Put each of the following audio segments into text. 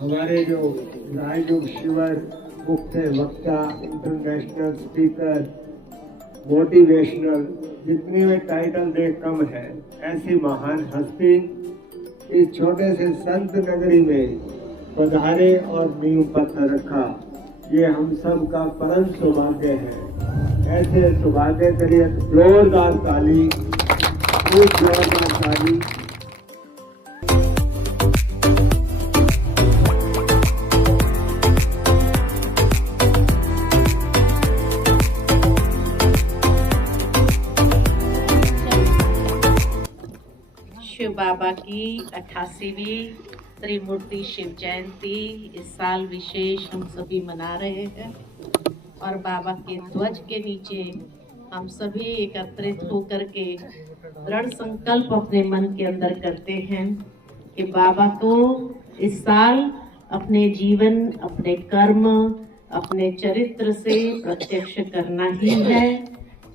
हमारे जो राजयोग शिवर मुख्य वक्ता, इंटरनेशनल स्पीकर, मोटिवेशनल, जितनी भी टाइटल दे कम है, ऐसी महान हस्ती इस छोटे से संत नगरी में पधारे और नींव पत्थर रखा। ये हम सब का परम सौभाग्य है। ऐसे सौभाग्य के लिए जोरदार ताली, खूब जोरदार ताली। शिव बाबा की 88वीं त्रिमूर्ति शिव जयंती इस साल विशेष हम सभी मना रहे हैं और बाबा के ध्वज के नीचे हम सभी एकत्रित होकर के दृढ़ संकल्प अपने मन के अंदर करते हैं कि बाबा को इस साल अपने जीवन, अपने कर्म, अपने चरित्र से प्रत्यक्ष करना ही है,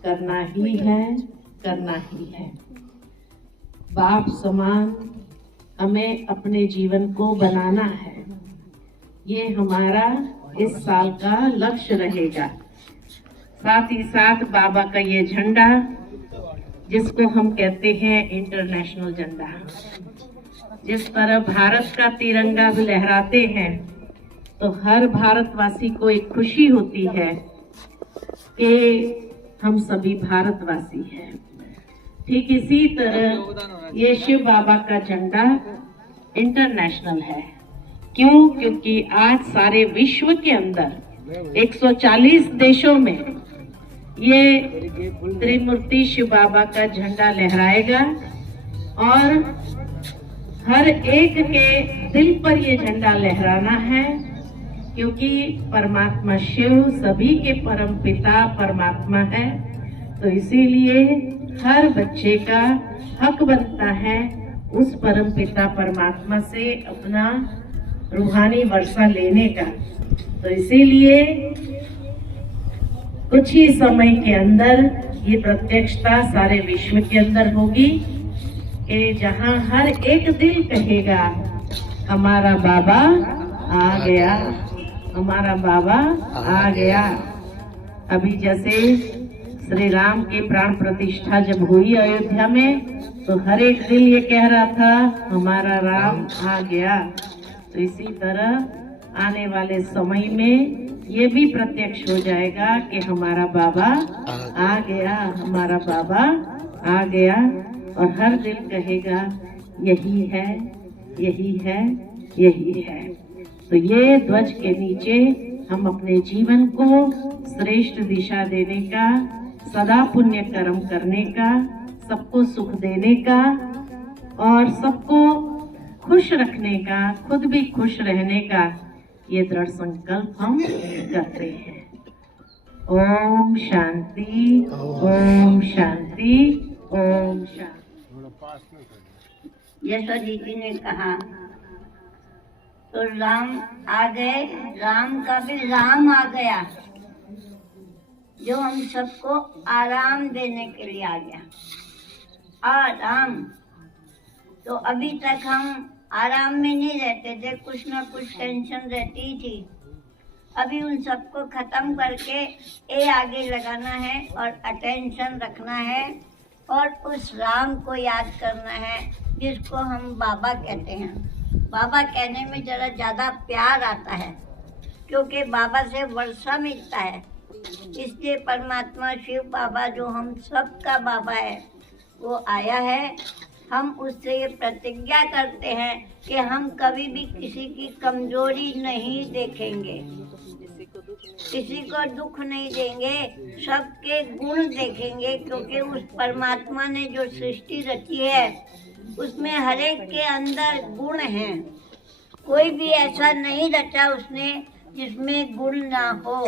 करना ही है, करना ही है। बाप समान हमें अपने जीवन को बनाना है। ये हमारा इस साल का लक्ष्य रहेगा। साथ ही साथ बाबा का ये झंडा, जिसको हम कहते हैं इंटरनेशनल झंडा, जिस तरह भारत का तिरंगा भी लहराते हैं तो हर भारतवासी को एक खुशी होती है कि हम सभी भारतवासी हैं। ठीक इसी तरह ये शिव बाबा का झंडा इंटरनेशनल है। क्यों? क्योंकि आज सारे विश्व के अंदर 140 देशों में ये त्रिमूर्ति शिव बाबा का झंडा लहराएगा और हर एक के दिल पर ये झंडा लहराना है, क्योंकि परमात्मा शिव सभी के परम पिता परमात्मा है। तो इसीलिए हर बच्चे का हक बनता है उस परम पिता परमात्मा से अपना रूहानी वर्षा लेने का। तो इसीलिए कुछ ही समय के अंदर ये प्रत्यक्षता सारे विश्व के अंदर होगी कि जहां हर एक दिल कहेगा हमारा बाबा आ गया, हमारा बाबा आ गया। अभी जैसे श्री राम के प्राण प्रतिष्ठा जब हुई अयोध्या में तो हर एक दिल ये कह रहा था हमारा राम आ गया। तो इसी तरह आने वाले समय में ये भी प्रत्यक्ष हो जाएगा कि हमारा बाबा आ गया, हमारा बाबा आ गया। और हर दिल कहेगा यही है, यही है, यही है। तो ये ध्वज के नीचे हम अपने जीवन को श्रेष्ठ दिशा देने का, सदा पुण्य कर्म करने का, सबको सुख देने का और सबको खुश रखने का, खुद भी खुश रहने का ये दृढ़ संकल्प हम करते हैं। ओम शांति, ओम शांति, ओम शांति। जैसा दीदी ने कहा तो राम आ गए, राम का भी राम आ गया जो हम सबको आराम देने के लिए आ गया। आराम तो अभी तक हम आराम में नहीं रहते थे, कुछ ना कुछ टेंशन रहती ही थी। अभी उन सबको खत्म करके ए आगे लगाना है और अटेंशन रखना है और उस राम को याद करना है जिसको हम बाबा कहते हैं। बाबा कहने में जरा ज़्यादा प्यार आता है क्योंकि बाबा से वर्षा मिलता है। इसलिए परमात्मा शिव बाबा जो हम सब का बाबा है वो आया है। हम उससे ये प्रतिज्ञा करते हैं कि हम कभी भी किसी की कमजोरी नहीं देखेंगे, किसी को दुख नहीं देंगे, सबके गुण देखेंगे, क्योंकि उस परमात्मा ने जो सृष्टि रची है उसमें हर एक के अंदर गुण हैं। कोई भी ऐसा नहीं रचा उसने जिसमें गुण ना हो।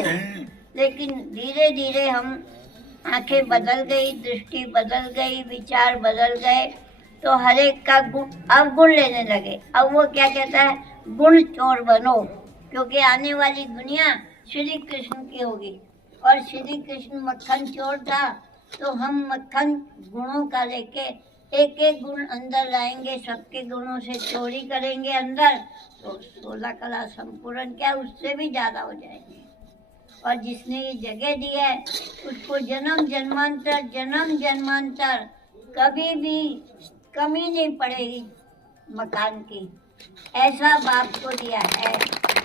लेकिन धीरे धीरे हम आंखें बदल गई, दृष्टि बदल गई, विचार बदल गए, तो हर एक का गुण अब गुण लेने लगे। अब वो क्या कहता है, गुण चोर बनो, क्योंकि आने वाली दुनिया श्री कृष्ण की होगी और श्री कृष्ण मक्खन चोर था, तो हम मक्खन गुणों का लेके एक एक गुण अंदर लाएंगे, सबके गुणों से चोरी करेंगे अंदर, तो 16 कला संपूर्ण क्या उससे भी ज्यादा हो जाएंगे। और जिसने ये जगह दी है उसको जन्म जन्मांतर कभी भी कमी नहीं पड़ेगी मकान की, ऐसा बाप को दिया है।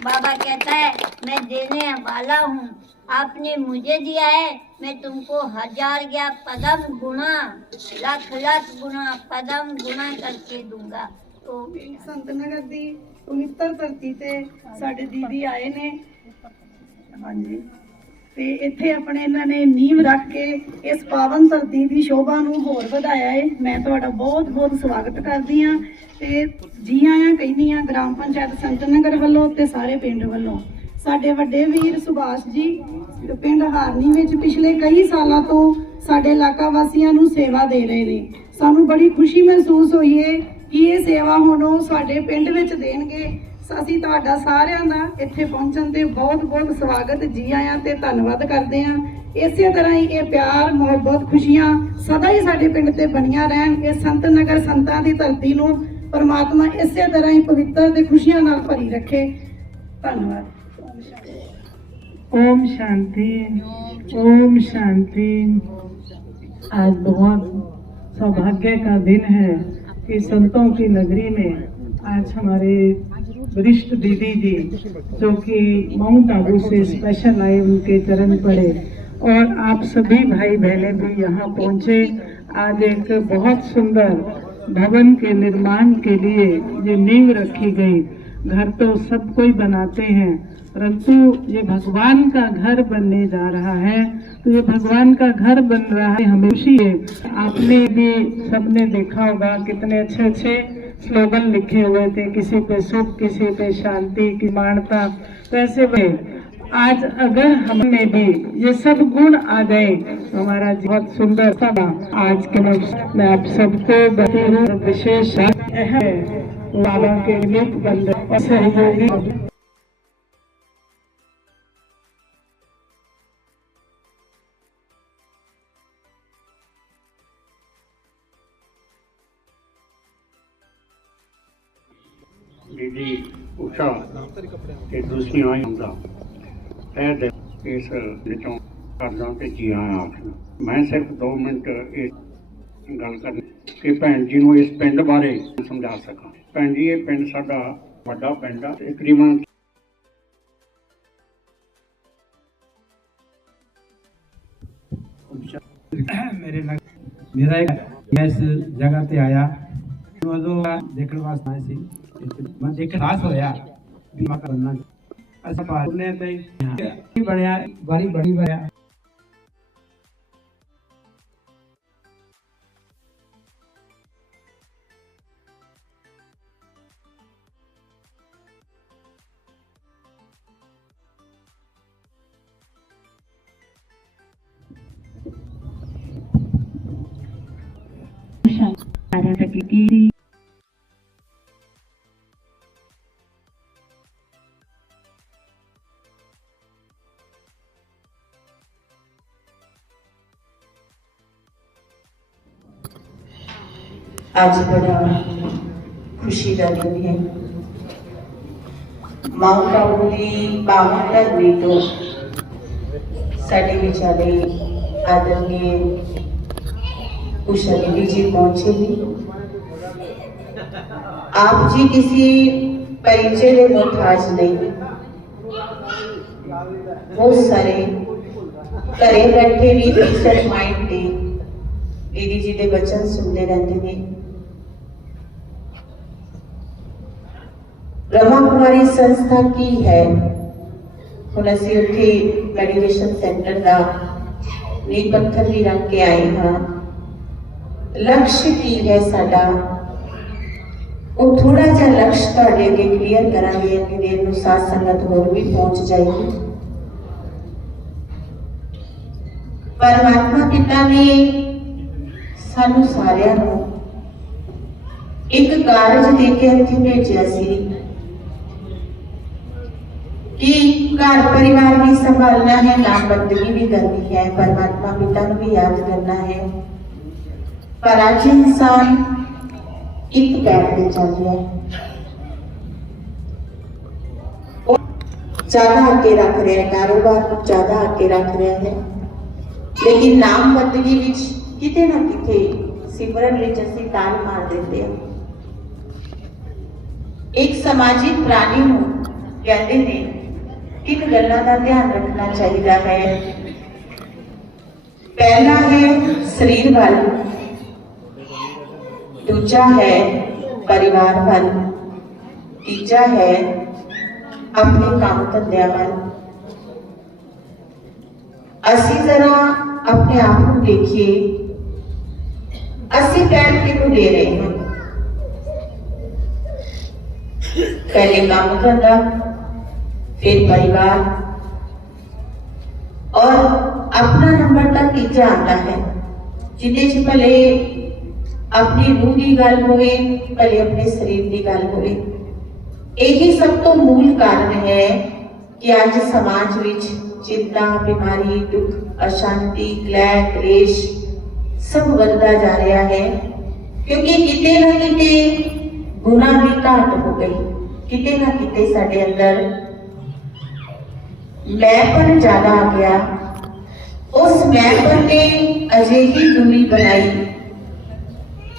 बाबा कहता है मैं देने वाला हूँ, आपने मुझे दिया है, मैं तुमको 1000 या पदम गुना, लाख लाख गुना पदम गुना करके दूंगा। तो संत नगर दी पवित्र धरती ते साडे दीदी आए ने, हाँ जी, ते इत्थे अपने इन्हां ने नींव रख के इस पावन धरती दी शोभा नूं होर वधाया है। मैं तुहाडा बहुत बहुत स्वागत करदी हां ते जी आयां कहनी हां ग्राम पंचायत संत नगर वल्लों ते सारे पिंड वल्लों। साडे वड्डे वीर सुभाष जी पिंड हारनी विच पिछले कई सालों तो साडे इलाका वासियों नूं सेवा दे रहे ने। सानूं बड़ी खुशी महसूस होई है कि ये सेवा हुण ओह साडे पिंड विच देणगे। ਅਸੀਂ ਤੁਹਾਡਾ ਸਾਰਿਆਂ ਦਾ ਇੱਥੇ ਪਹੁੰਚਣ ਤੇ ਬਹੁਤ ਬਹੁਤ ਸਵਾਗਤ, ਜੀ ਆਇਆਂ ਤੇ ਧੰਨਵਾਦ ਕਰਦੇ ਹਾਂ। ਇਸੇ ਤਰ੍ਹਾਂ ਹੀ ਇਹ ਪਿਆਰ ਮੁਹੱਬਤ ਖੁਸ਼ੀਆਂ ਸਦਾ ਹੀ ਸਾਡੇ ਪਿੰਡ ਤੇ ਬਣੀਆਂ ਰਹਿਣ। ਇਹ ਸੰਤ ਨਗਰ ਸੰਤਾਂ ਦੀ ਧਰਤੀ ਨੂੰ ਪਰਮਾਤਮਾ ਇਸੇ ਤਰ੍ਹਾਂ ਹੀ ਪਵਿੱਤਰ ਤੇ ਖੁਸ਼ੀਆਂ ਨਾਲ ਭਰੀ ਰੱਖੇ। ਧੰਨਵਾਦ। ओम शांति, ओम शांति। आज बहुत सौभाग्य का दिन है कि संतों की नगरी में आज हमारे वरिष्ठ दीदी जी जो कि माउंट आबू से स्पेशल आए, उनके चरण पड़े और आप सभी भाई बहनें भी यहाँ पहुँचे। आज एक बहुत सुंदर भवन के निर्माण के लिए ये नींव रखी गई। घर तो सब कोई बनाते हैं, परंतु ये भगवान का घर बनने जा रहा है। तो ये भगवान का घर बन रहा है, हमें खुशी है। आपने भी सबने देखा होगा कितने अच्छे अच्छे स्लोगन लिखे हुए थे, किसी पे सुख, किसी पे शांति की मानता। वैसे आज अगर हमें भी ये सब गुण आ गए तो हमारा बहुत सुंदर सा आज के मैं आप सबको विशेष है बाबा के निमित्त बंद और सहयोगी दीदी उषा ते दूसरी आई ਹੁੰਦਾ ਇਹ ਇਸ ਵਿੱਚੋਂ ਕਰਦਾ ਤੇ ਜੀ ਆਇਆਂ ਆਖਣਾ। ਮੈਂ ਸਿਰਫ 2 ਮਿੰਟ ਇਹ ਗੱਲ ਕਰਨੀ ਕਿ ਭੈਣ ਜੀ ਨੂੰ ਇਸ ਪਿੰਡ ਬਾਰੇ ਸਮਝਾ ਸਕਾਂ। ਭੈਣ ਜੀ ਇਹ ਪਿੰਡ ਸਾਡਾ ਵੱਡਾ ਪਿੰਡ ਆ, ਤਕਰੀਬਨ मेरा एक इस जगह ते आया देखने वास्ते आए सी मैं देख खास होया बीमा करना ऐसा पाने ते बढ़िया बारी बड़ी बढ़िया आज बड़ा खुशी का दिन है। माउंट आबू की पावन धरती तो साडे विचारे आदरणीय उषा दीदी जी पहुंचे ही। आप जी किसी परिचय के मोहताज नहीं, बहुत सारे घरे बैठे भी पीस ऑफ माइंड के दीदी जी के वचन सुनते रहते हैं। ब्रह्मा कुमारी संस्था की है हुण असीं उत्थे मेडिटेशन सेंटर का नींह पत्थर भी रख के आए हाँ। लक्ष्य की है साडा वो थोड़ा जा लक्ष्य तुहाडे अगे क्लीयर करांगे। इतनी देर नूं साथ संगत होर भी पहुंच जाएगी। परमात्मा पिता ने सानू सारियां नूं एक कारज दे के इत्थे भेजिया सी कि घर परिवार भी संभालना है, नाम बंदगी भी करनी है, परमात्मा पिता को भी याद करना है। पर अज इंसान एक पैर पे चल रहा है, ज्यादा अगे रख रहा है, कारोबार को ज्यादा अगे रख रहा है, लेकिन नाम बदली विच किते ना किते सिमरन विच असीं ताल मार देते हैं। एक समाजिक प्राणी नूं कहते ने किन गल्लां दा ध्यान रखना चाहिए है। पहला है शरीर वाल, दूजा है परिवार वाल, तीजा है अपने काम धंधे वाल। असी जरा अपने आप को देखिए, असी टाइम कितों दे रहे हैं। पहले काम धंधा, फिर परिवार और अपना नंबर तक तीजा आता है, जिदे च भले अपनी रूह की गल होवे, भले अपने शरीर की गल होवे। यही सब तो मूल कारण है कि आज समाज विच चिंता, बीमारी, दुख, अशांति, क्लैह, क्लेश सब बढ़ता जा रहा है, क्योंकि किते ना किते गुना की घाट हो गई, किते ना किते साडे अंदर मैंपन ज्यादा आ गया। उस मैंपन ने अजिही दूरी बनाई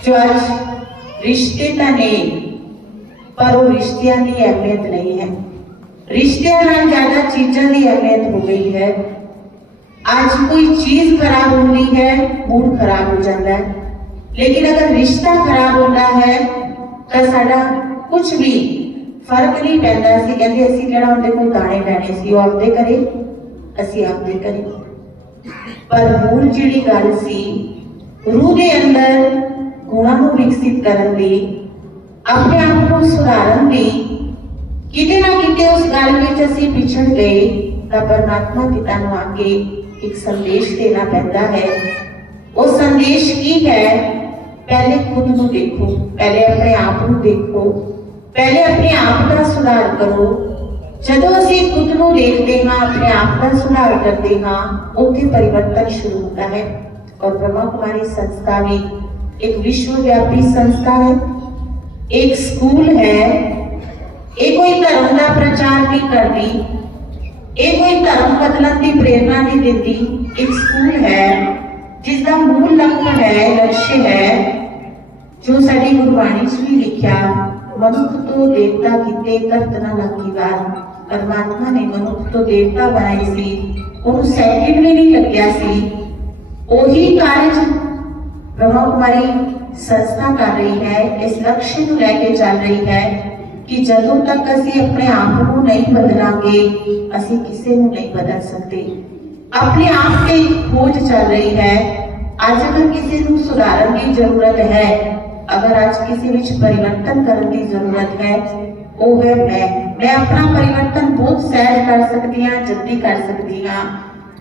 जो आज रिश्ते तो नहीं, पर वो रिश्तियां की अहमियत नहीं है। रिश्तियां नाल ज्यादा चीजों की अहमियत हो गई है। आज कोई चीज खराब होती है, मूड खराब हो जाता है, लेकिन अगर रिश्ता खराब होता है तो साडा कुछ भी फर्क नहीं पैंदा। असीं कहंदे असीं किहड़ा उहदे कोल दाणे लैणे सी, ओह आपदे घरे, असीं आपदे घरे। पर मूल जिहड़ी गल सी, रूह दे अंदर गुणां नूं विकसित करन दी, अपने आप को सुधारन दी, किते ना किते उस गल विच असीं पिछड़ गए तो परमात्मा पिता नूं आके एक संदेश देना पैंदा है। वो संदेश की है? पहले खुद नूं देखो, पहले अपने आप नूं देखो, पहले अपने आप का सुधार करो। जदों असीं खुद नूं देखते हाँ, अपने आप का सुधार करते हाँ, उत्थे परिवर्तन शुरू होता है। और ब्रह्मा कुमारी संस्था भी एक विश्वव्यापी संस्था है, एक स्कूल है। ये कोई धर्म का प्रचार नहीं करती, ये कोई धर्म बदलने की प्रेरणा नहीं देती। एक स्कूल है जिसका मूल लक्ष्य है जो साडी गुरबाणी च भी लिखा, मनुख तो देवता किते धरत ना लागी वार। परमात्मा ने मनुख तो देवता बनाई सी, उन्होंने सेकंड भी नहीं लग्या सी। ओही कार्य ब्रह्मा कुमारी संस्था कर रही है, इस लक्ष्य को लेके चल रही है कि जदों तक असी अपने आप को नहीं बदलांगे, असी किसी को नहीं बदल सकते। अपने आप से खोज चल रही है। आज अगर किसी को सुधारन की जरूरत है, अगर आज किसी विच परिवर्तन करने की जरूरत है, वो है मैं अपना परिवर्तन बहुत सहज कर सकती हाँ, जल्दी कर सकती हाँ।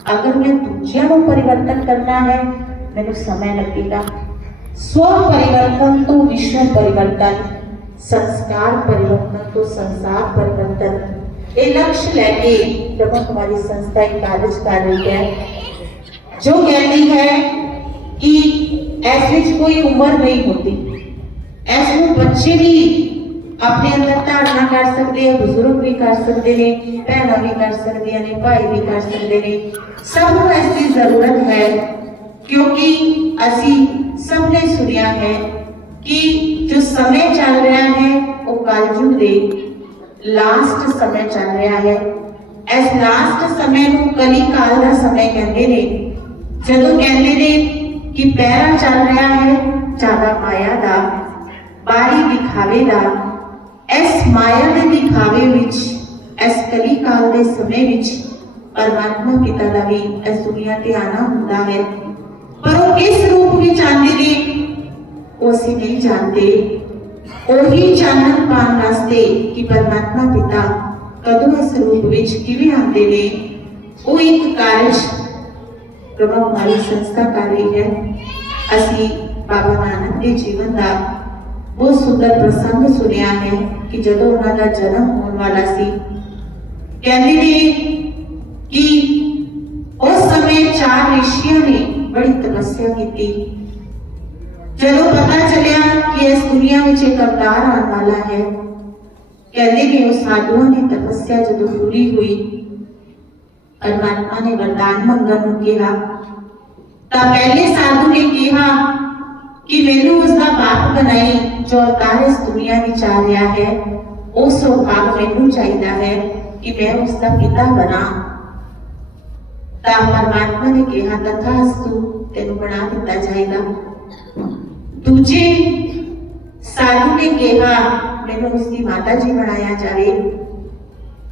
अगर मैं दूसरों को परिवर्तन करना है, मेरे समय लगेगा। स्व परिवर्तन तो विश्व परिवर्तन, संस्कार परिवर्तन तो संसार परिवर्तन। ये लक्ष्य लेके ब्रह्मा कुमारी संस्था एक कार्य कर रही है, जो कहती है कि ऐसे कोई उम्र नहीं होती। ऐसे बच्चे भी अपने अंदर धारणा कर सकते हैं, बुजुर्ग भी कर सकते हैं, भैन भी कर सकते हैं, भाई भी कर सकते हैं। सबको ऐसी जरूरत है, क्योंकि असी सबने सुनिया है कि जो समय चल रहा है वो कलयुग दे लास्ट समय चल रहा है। इस लास्ट समय को कली काल का समय कहते ने। जदों कहते ने कि पहरा चल रहा है ज्यादा माया का, बारी दिखावे का। इस माया के दिखावे विच, इस कली काल के समय विच परमात्मा पिता का भी इस दुनिया ते आना होता है, पर वो किस रूप में आते ने वो असीं नहीं जानते। वही चानन पाने वास्ते कि परमात्मा पिता कदों इस रूप विच किवें आते ने, वो एक कार्य ब्रह्मा कुमारी संस्था कर रही है। असीं बाबा नानक के जीवन का बहुत सुंदर प्रसंग सुनिया है कि जदों उन्होंने जन्म होने वाला सी, कहते ने कि उस समय 4 ऋषियों ने बड़ी तपस्या की, जदों पता चलिया कि इस दुनिया में एक अवतार आने वाला है, कहते कि उस साधुओं की तपस्या जदों पूरी हुई, परमात्मा ने वरदान मंगन नूं कहा। तां पहले साधु ने कहा कि मैनू उसका बाप बनाई, जो अवतार इस दुनिया में आ रहा है, उस सुभाग मैनू चाहिए है कि मैं उसका पिता बना। तां परमात्मा ने कहा तथास्तु, तेनू बना दिता जाएगा। दूजे साधु ने कहा मैनू उसकी माता जी बनाया जाए,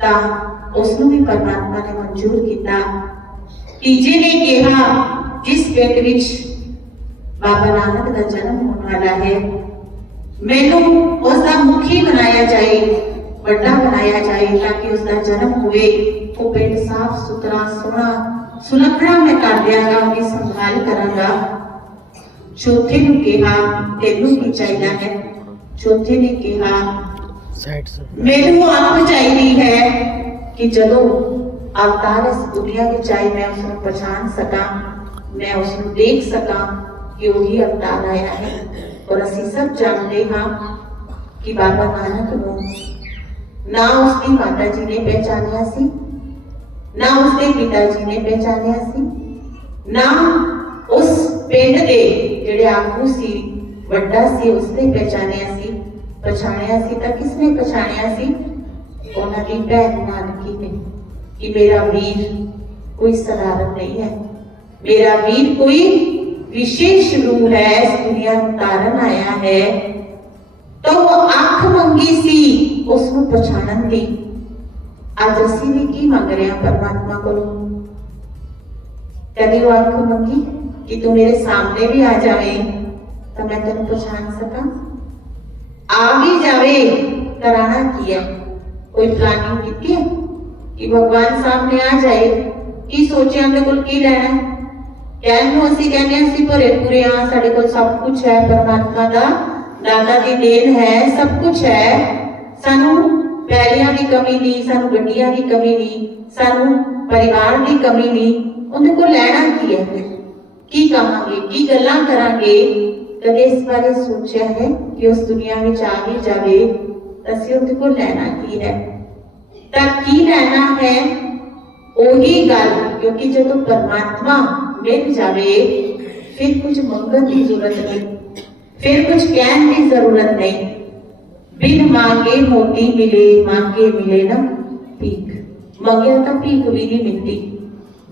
तां उसनू भी परमात्मा ने मंजूर किया। तीजे ने कहा जिस पिंड विच बाबा नानक का जन्म होने वाला है, मैनू उसका मुखी बनाया जाए, बड़ा बनाया जाए, ताकि उसका जन्म हुए वो पिंड साफ सुथरा सोहना सुलखना मैं कर दियागा, उसकी संभाल करांगा। चौथे ने कहा तेनू की चाहिए है। चौथे ने कहा मैनू आप चाहिए है कि जदों अवतार इस दुनिया में आए मैं उसको पहचान सका, मैं उसको देख सका कि वही अवतार आया है। और असी सब जानते हाँ कि बाबा नानक को ना उसकी माता जी ने पहचानिया सी, ना उसके पिता जी ने पहचानिया सी, ना उस पिंड दे जिहड़े आगू सी वड्डा सी उसने पहचानिया सी। पछाणिया सी तां किसने पछाणिया सी? उन्हां दी भैन नानकी ने कि मेरा वीर कोई साधारण नहीं है, मेरा वीर कोई विशेष रूह है, इस दुनिया में तारन आया है। तो वो अख मंगी सी उसनू पछाणन दी। अज असीं भी की मंग रहे हैं परमात्मा कोलों? कभी वो अख मंगी कि तू मेरे सामने भी आ जावे तो मैं तेन पछाण सका? आ भी जावे, कराना की है? कोई प्लानिंग की है कि भगवान सामने आ जाए? की सोचे हमने कोल की लेना? कहन असीं कहने असीं भरे पूरे हाँ, साडे कोल सब कुछ है, परमात्मा दा दादा दी देन है, सब कुछ है। सानू पैलियां की कमी नहीं, सानू गड्डियां की कमी नहीं, सानू परिवार की कमी नहीं। उन्हें को लेना की है? की कहांगे, की गल्लां करांगे? कदे इस बारे सोचा है कि उस दुनिया में आ भी जावे असीं उन्हें को लेना की है? तां की लेना है? ओही गल, क्योंकि जब परमात्मा मिल जावे फिर कुछ मंगन की जरूरत नहीं, फिर कुछ कहने की जरूरत नहीं। बिन मांगे मोती मिले, मांगे मिले ना भीख। मंगया तो भीख भी नहीं मिलती,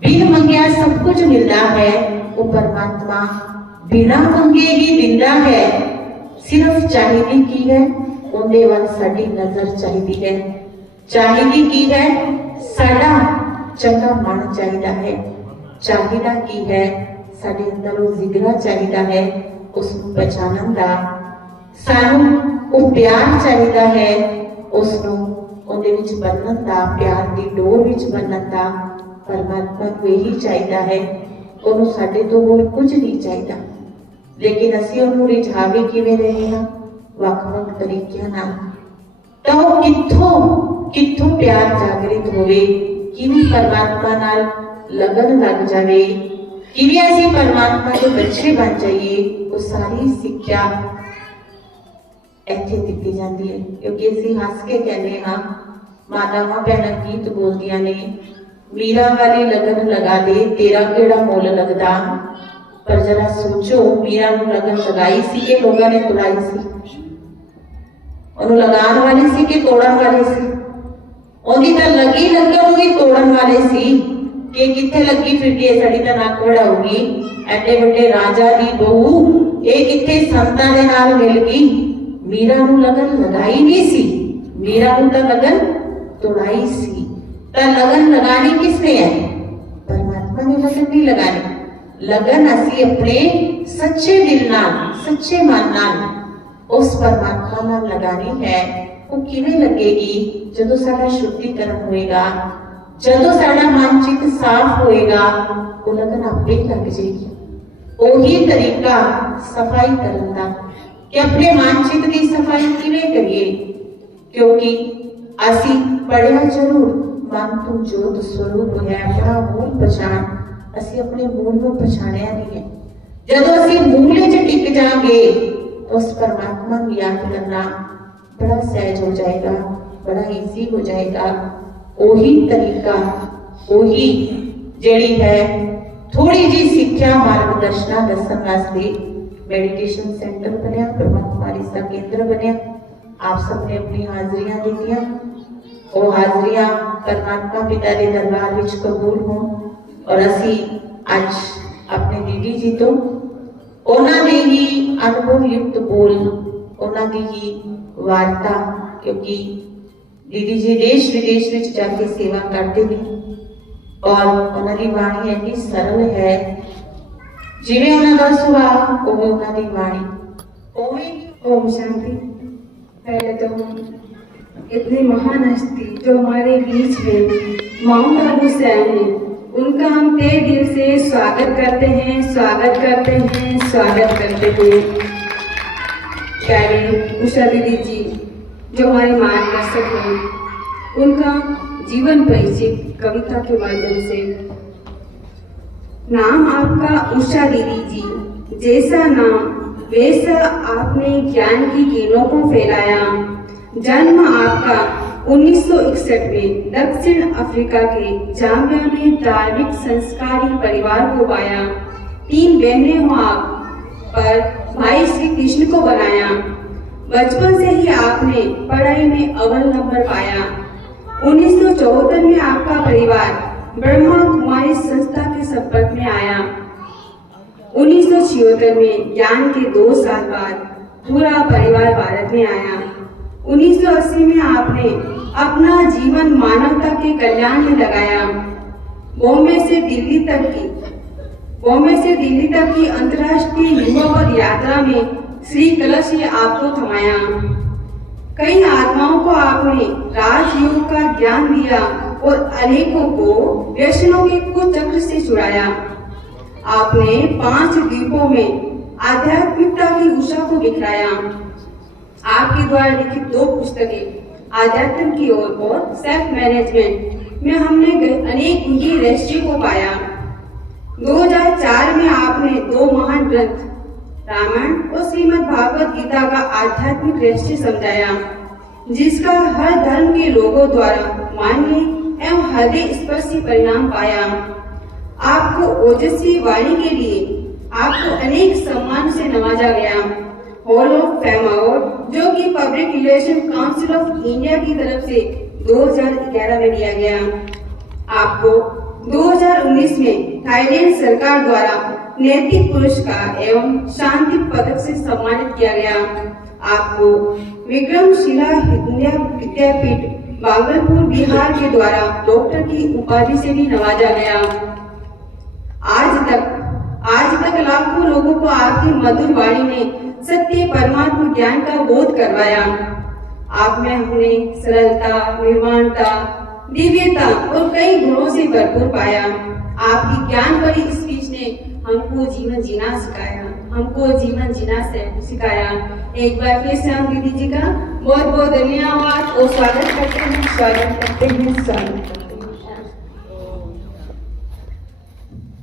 बिन मंगया सब कुछ मिलता है। वो परमात्मा बिना मंगे ही दिंदा है। सिर्फ चाहिए की है? उनके वाल साडी नजर चाहिए है। चाहिए की है? साडा चंगा मन चाहिए है। चाहिदा की है? साडे अंदर वो जिगरा चाहिए है उसनू पहचानन दा। सानू वो प्यार चाहिए है उसनू उहदे विच बन्नन दा, प्यार दी डोर विच बन्नन दा। परमात्मा को यही चाहिए है, उहनू साडे तो होर कुछ नहीं चाहिए। लेकिन असीं उहनू रिझावे किवें रहे हां? वख-वख तरीकिਆਂ नाल। तो कित्थों प्यार जागृत होवे, किवें परमात्मा नाल लगन लग जावे, किवें असीं परमात्मा के बच्चे बन जाइए, वो सारी सिक्ख्या इत्थे दित्ती जाती है। क्योंकि असीं हस के कहने हाँ, मातावां भैणां गीत बोलदियां ने, मीरा वाली लगन लगा दे तेरा केड़ा मुल लगदा। पर जरा सोचो, मीरा नूं लगन लगाई सी कि लोगों ने तोड़ाई सी? उहनूं लगाण वाले सी कि तोड़न वाले सी? उहदी तां लगी लगन भी तोड़न वाले सी कि कित्थे लगी फिरदी है, साडी तां नक वढ़ाऊगी, एडे वड्डे राजा दी बहू ये कित्थे संतां दे नाल मिल गई। मीरा नूं लगन लगाई नहीं सी, मीरा नूं तां लगन तोड़ाई सी। तां लगन लगानी किसने है? परमात्मा ने लगन नहीं लगानी। लगन असी अपने सच्चे दिल नाल, सच्चे मन नाल उस परमात्मा नाल लगानी है। वो किवें लगेगी? जदों साडा शुद्धिकरण होएगा, जदों साडा मन चित साफ होएगा, वो लगन आपे ही लग जाएगी। ओही तरीका सफाई करन दा कि अपने मन चित की सफाई किवें करिए। क्योंकि असी पढ़िया जरूर, मन तू जोत स्वरूप है, अपना मूल पछाण। असी अपने मूल को पछाणिया नहीं है। जदों असीं मूले च टिक जाएंगे तो उस परमात्मा को याद करना बड़ा सहज हो जाएगा, बड़ा इजी हो जाएगा। वही तरीका, वही जेड़ी है थोड़ी जी सिक्ख्या मार्गदर्शना दसन वास्ते मेडिटेशन सेंटर बनया, ब्रह्मा कुमारी सा केंद्र बनया। आप सबने अपनी हाजरियां दित्तियां, वो हाजरियां परमात्मा पिता के दरबार विच कबूल हो। और असी अज अपने दीदी जी तो उन्होंने ही अनुभव युक्त बोल, उन्होंने ही वार्ता, क्योंकि दीदी जी देश विदेश में जाके सेवा करते हैं और उन्होंने वाणी इतनी सरल है, जिवें उन्होंने सुभाव उवें उन्होंने वाणी उवें। ओम शांति। पहले तो इतनी महान हस्ती जो हमारे बीच में माउंट आबू से आए हैं, उनका हम तहे दिल से स्वागत करते हैं, स्वागत करते हैं, स्वागत करते हैं। प्यारे उषा दीदी जी जो हमारे मार्गदर्शक हैं, उनका जीवन परिचय कविता के माध्यम से। नाम आपका उषा दीदी जी, जैसा नाम वैसा आपने ज्ञान की किरणों को फैलाया। जन्म आपका 1961 में दक्षिण अफ्रीका के जाम्बिया में धार्मिक संस्कारी परिवार को पाया। 3 बहनें हो आप, पर भाई श्री कृष्ण को बनाया। बचपन से ही आपने पढ़ाई में अव्वल नंबर पाया। 1974 में आपका परिवार ब्रह्मा कुमारी संस्था के संपर्क में आया। 1976 में ज्ञान के 2 साल बाद पूरा परिवार भारत में आया। 1980 में आपने अपना जीवन मानवता के कल्याण में लगाया। बॉम्बे से दिल्ली तक की अंतर्राष्ट्रीय युवा पद यात्रा में श्री कलश ने आपको थमाया। कई आत्माओं को आपने राजयोग का ज्ञान दिया और अनेकों को व्यसनों के कुचक्र से छुड़ाया। आपने 5 द्वीपों में आध्यात्मिकता की उषा को बिखराया। आपके द्वारा लिखित 2 पुस्तकें आध्यात्म की ओर और सेल्फ मैनेजमेंट में हमने अनेक उनकी रहस्य को पाया। 2004 में आपने 2 महान ग्रंथ रामायण और श्रीमद् भागवत गीता का आध्यात्मिक रहस्य समझाया, जिसका हर धर्म के लोगों द्वारा मान्य एवं हृदय स्पर्शी परिणाम पाया। आपको ओजस्वी वाणी के लिए आपको अनेक सम्मान से नवाजा गया। हॉल ऑफ फेम अवार्ड जो कि public relation council of India की तरफ से 2011 में दिया गया। आपको 2019 में थाईलैंड सरकार द्वारा नैतिक पुरस्कार एवं शांति पदक से सम्मानित किया गया। आपको विक्रमशिला विद्यापीठ भागलपुर बिहार के द्वारा डॉक्टर की उपाधि से भी नवाजा गया। आज तक लाखों लोगों को आपकी मधुर वाणी ने सत्य परमात्मा ज्ञान का बोध करवाया। आप में हमने सरलता, निर्माणता, दिव्यता और कई गुणों से भरपूर पाया। आपकी ज्ञान भरी स्पीच ने हमको जीवन जीना सिखाया। एक बार फिर से हम दीदी जी का बहुत बहुत धन्यवाद और स्वागत करते हैं।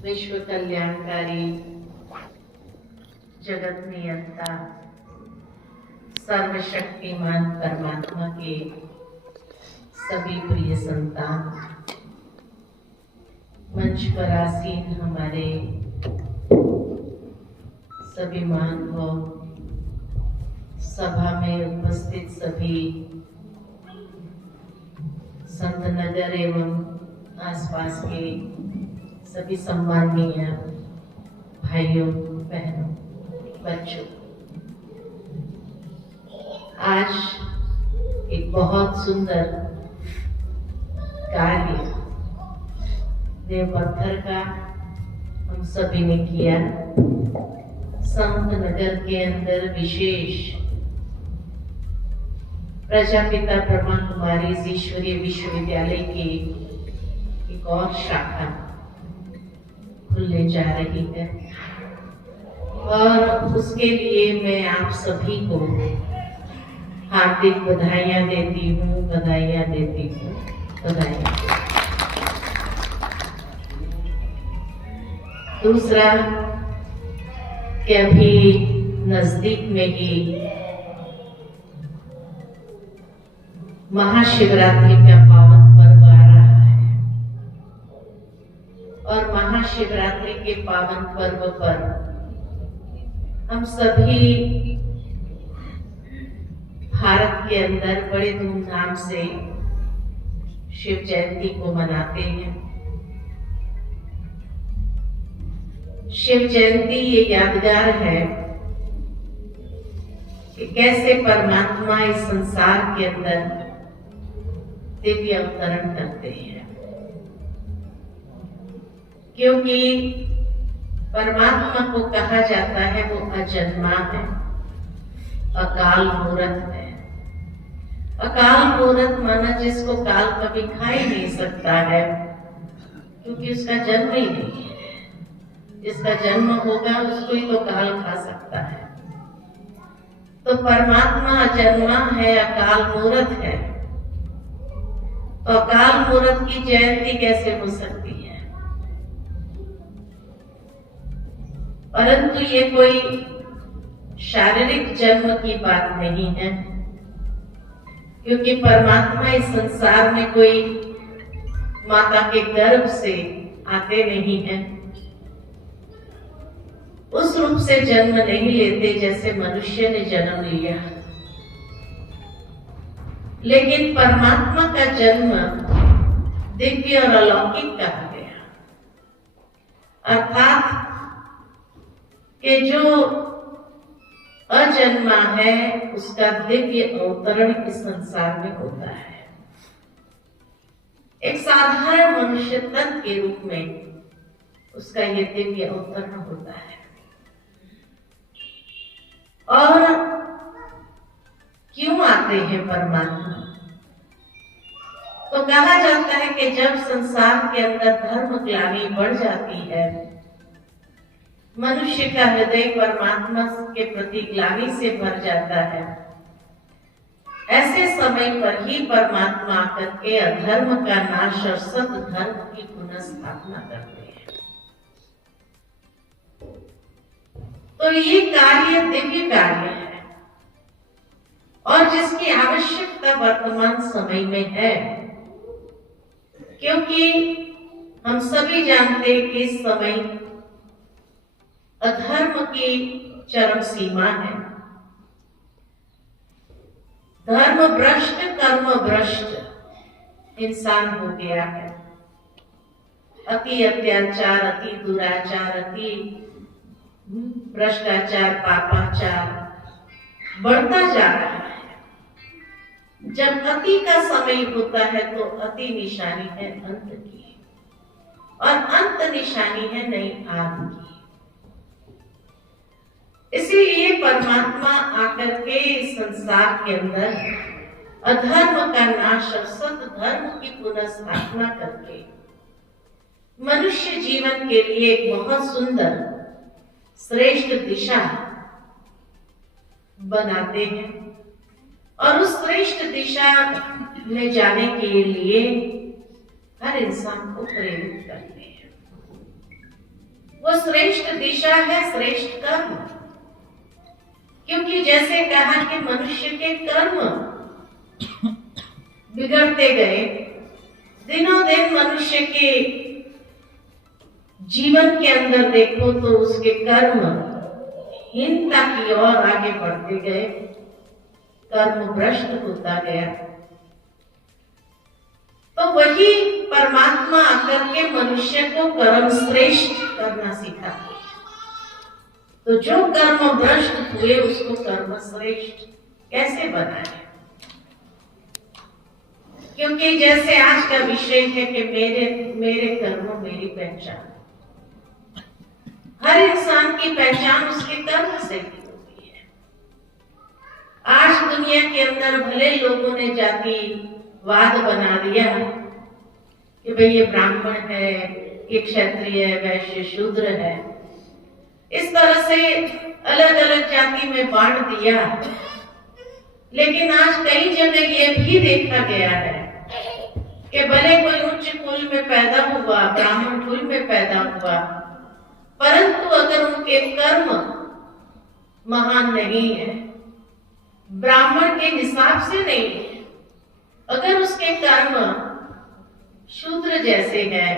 विश्व कल्याणकारी, जगत नियंता, सर्वशक्तिमान परमात्मा के सभी प्रिय संतान, मंच पर आसीन हमारे सभी महानुभाव, सभा में उपस्थित सभी संत नगर एवं आसपास के सभी सम्माननीय भाइयों, बहनों, बच्चों, आज एक बहुत सुंदर कार्य देव पत्थर का हम सभी ने किया। संत नगर के अंदर विशेष प्रजापिता ब्रह्मा कुमारी ईश्वरीय विश्वविद्यालय की एक और शाखा खुलने जा रही है और उसके लिए मैं आप सभी को हार्दिक बधाइयां देती हूँ। दूसरा, कि अभी नजदीक में ही महाशिवरात्रि का पावन पर्व आ रहा है और महाशिवरात्रि के पावन पर्व पर हम सभी भारत के अंदर बड़े धूमधाम से शिव जयंती को मनाते हैं। शिव जयंती ये यादगार है कि कैसे परमात्मा इस संसार के अंदर दिव्य अवतरण करते हैं, क्योंकि परमात्मा को कहा जाता है वो अजन्मा है, अकाल मूरत है। अकाल मूरत माना जिसको काल कभी खा ही नहीं सकता है, क्योंकि उसका जन्म ही नहीं है। जिसका जन्म होगा उसको ही तो काल खा सकता है। तो परमात्मा अजन्मा है, अकाल मूरत है, तो अकाल मूरत की जयंती कैसे हो सकती है? परंतु ये कोई शारीरिक जन्म की बात नहीं है, क्योंकि परमात्मा इस संसार में कोई माता के गर्भ से आते नहीं हैं, उस रूप से जन्म नहीं लेते जैसे मनुष्य ने जन्म लिया। लेकिन परमात्मा का जन्म दिव्य और अलौकिक कहा गया, अर्थात कि जो अजन्मा है उसका दिव्य अवतरण इस संसार में होता है। एक साधारण मनुष्य तन के रूप में उसका ये दिव्य अवतरण होता है। और क्यों आते हैं परमात्मा? तो कहा जाता है कि जब संसार के अंदर धर्म ग्लानि बढ़ जाती है, मनुष्य का हृदय परमात्मा के प्रति ग्लानि से भर जाता है, ऐसे समय पर ही परमात्मा आकर के अधर्म का नाश और सत धर्म की पुनः स्थापना करते हैं। तो ये कार्य दिव्य कार्य है और जिसकी आवश्यकता वर्तमान समय में है, क्योंकि हम सभी जानते हैं कि इस समय अधर्म की चरम सीमा है। धर्म भ्रष्ट, कर्म भ्रष्ट इंसान हो गया है। अति अत्याचार, अति दुराचार, अति भ्रष्टाचार, पापाचार बढ़ता जा रहा है। जब अति का समय होता है तो अति निशानी है अंत की, और अंत निशानी है नई आग की। इसीलिए परमात्मा आकर के इस संसार के अंदर अधर्म का नाश और सत धर्म की पुनः स्थापना करके मनुष्य जीवन के लिए एक बहुत सुंदर श्रेष्ठ दिशा बनाते हैं, और उस श्रेष्ठ दिशा में जाने के लिए हर इंसान को प्रेरित करते हैं। वो श्रेष्ठ दिशा है श्रेष्ठ कर्म, क्योंकि जैसे कहा कि मनुष्य के कर्म बिगड़ते गए, दिनों दिन मनुष्य के जीवन के अंदर देखो तो उसके कर्म हीनता की ओर आगे बढ़ते गए, कर्म भ्रष्ट होता गया। तो वही परमात्मा आकर के मनुष्य को कर्म श्रेष्ठ करना सिखाते। तो जो कर्म भ्रष्ट हुए उसको कर्म श्रेष्ठ कैसे बनाए? क्योंकि जैसे आज का विषय है कि मेरे कर्म मेरी पहचान। हर इंसान की पहचान उसके कर्म से ही होती है। आज दुनिया के अंदर भले लोगों ने जातिवाद बना दिया कि भाई ये ब्राह्मण है, ये क्षत्रिय है, वैश्य शूद्र है, इस तरह से अलग अलग जाति में बांट दिया। लेकिन आज कई जगह ये भी देखा गया है कि भले कोई उच्च कुल में पैदा हुआ, ब्राह्मण कुल में पैदा हुआ, परंतु अगर उनके कर्म महान नहीं है, ब्राह्मण के हिसाब से नहीं है। अगर उसके कर्म शूद्र जैसे हैं,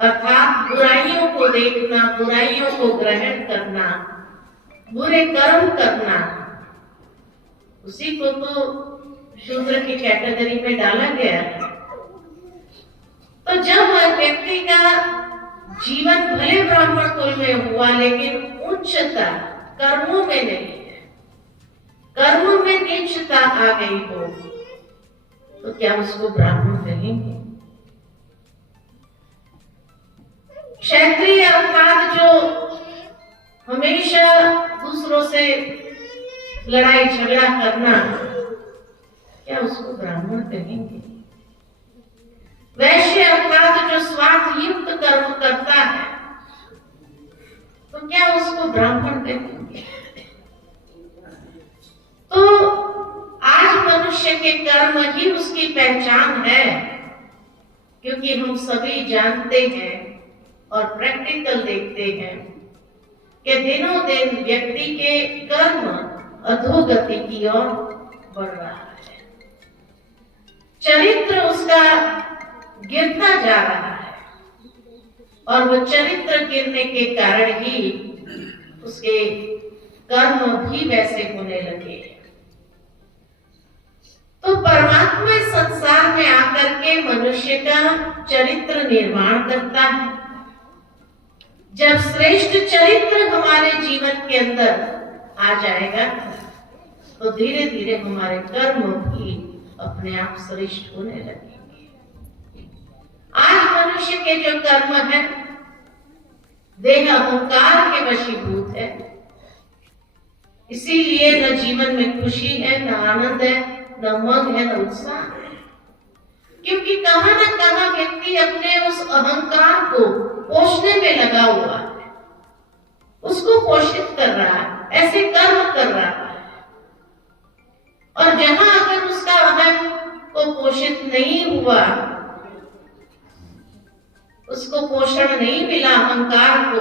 अर्थात बुराइयों को देखना, बुराइयों को ग्रहण करना, बुरे कर्म करना, उसी को तो शूद्र की कैटेगरी में डाला गया है। तो जब व्यक्ति का जीवन भले ब्राह्मण कुल में हुआ, लेकिन उच्चता कर्मों में नहीं है, कर्मों में नीचता आ गई हो, तो क्या उसको ब्राह्मण कहेंगे? क्षत्रिय अर्थात जो हमेशा दूसरों से लड़ाई झगड़ा करना, क्या उसको ब्राह्मण कहेंगे? वैश्य अर्थात जो स्वार्थ युक्त कर्म करता है, तो क्या उसको ब्राह्मण कहेंगे? तो आज मनुष्य के कर्म ही उसकी पहचान है, क्योंकि हम सभी जानते हैं और प्रैक्टिकल देखते हैं कि दिनों दिन व्यक्ति के कर्म अधोगति की ओर बढ़ रहा है, चरित्र उसका गिरता जा रहा है, और वो चरित्र गिरने के कारण ही उसके कर्म भी वैसे होने लगे। तो परमात्मा इस संसार में आकर के मनुष्य का चरित्र निर्माण करता है। जब श्रेष्ठ चरित्र हमारे जीवन के अंदर आ जाएगा, तो धीरे धीरे हमारे कर्म भी अपने आप श्रेष्ठ होने लगेंगे। आज मनुष्य के जो कर्म है, देह अहंकार के वशीभूत है, इसीलिए न जीवन में खुशी है, न आनंद है, न मद है, न उत्साह है। क्योंकि कहां न कहां व्यक्ति अपने उस अहंकार को पोषने में लगा हुआ है, उसको पोषित कर रहा है, ऐसे कर्म कर रहा है। और जहां अगर उसका अहम को पोषित नहीं हुआ, उसको पोषण नहीं मिला अहंकार को,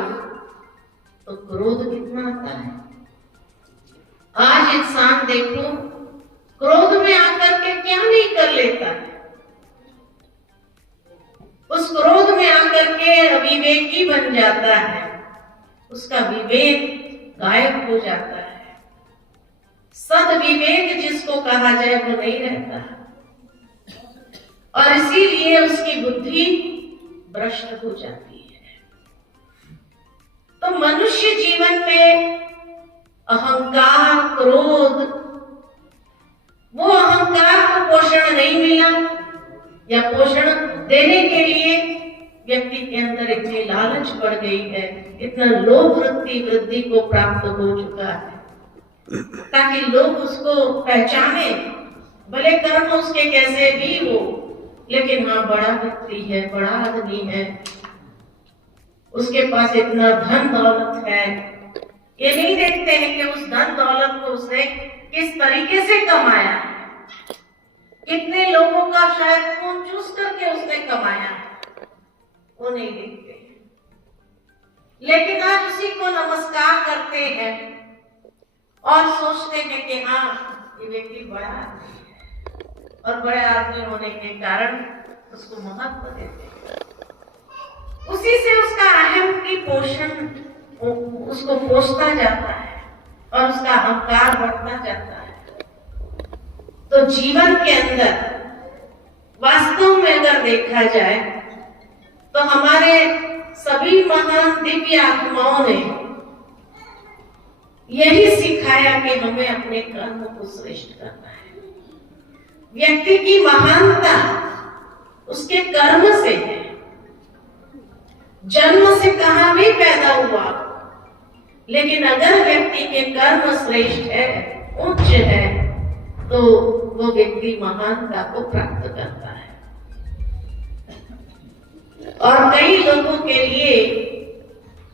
तो क्रोध कितना आता है। आज इंसान देखो क्रोध में आकर के क्या नहीं कर लेता है, उस क्रोध में आकर के अविवेकी बन जाता है, उसका विवेक गायब हो जाता है, सद्विवेक जिसको कहा जाए वो नहीं रहता, और इसीलिए उसकी बुद्धि भ्रष्ट हो जाती है। तो मनुष्य जीवन में अहंकार, क्रोध, वो अहंकार को पोषण नहीं मिला, या पोषण देने के लिए व्यक्ति के अंदर इतनी लालच बढ़ गई है, इतना लोभ वृत्ति को प्राप्त हो चुका है, ताकि लोग उसको पहचाने, भले कर्म उसके कैसे भी हो, लेकिन हाँ बड़ा व्यक्ति है, बड़ा आदमी है, उसके पास इतना धन दौलत है। ये नहीं देखते हैं कि उस धन दौलत को उसने किस तरीके से कमाया है, कितने लोगों का शायद खून चूस करके उसने कमाया है, वो नहीं देखते। लेकिन आज उसी को नमस्कार करते हैं और सोचते हैं कि हाँ ये व्यक्ति बड़ा आदमी है, और बड़े आदमी होने के कारण उसको महत्व देते हैं। उसी से उसका अहम की पोषण उसको पोषता जाता है और उसका अहंकार बढ़ता जाता है। तो जीवन के अंदर वास्तव में अगर देखा जाए तो हमारे सभी महान दिव्य आत्माओं ने यही सिखाया कि हमें अपने कर्म को श्रेष्ठ करना है। व्यक्ति की महानता उसके कर्म से है। जन्म से कहां भी पैदा हुआ, लेकिन अगर व्यक्ति के कर्म श्रेष्ठ है, उच्च है, तो वो व्यक्ति महानता को प्राप्त करता है। और कई लोगों के लिए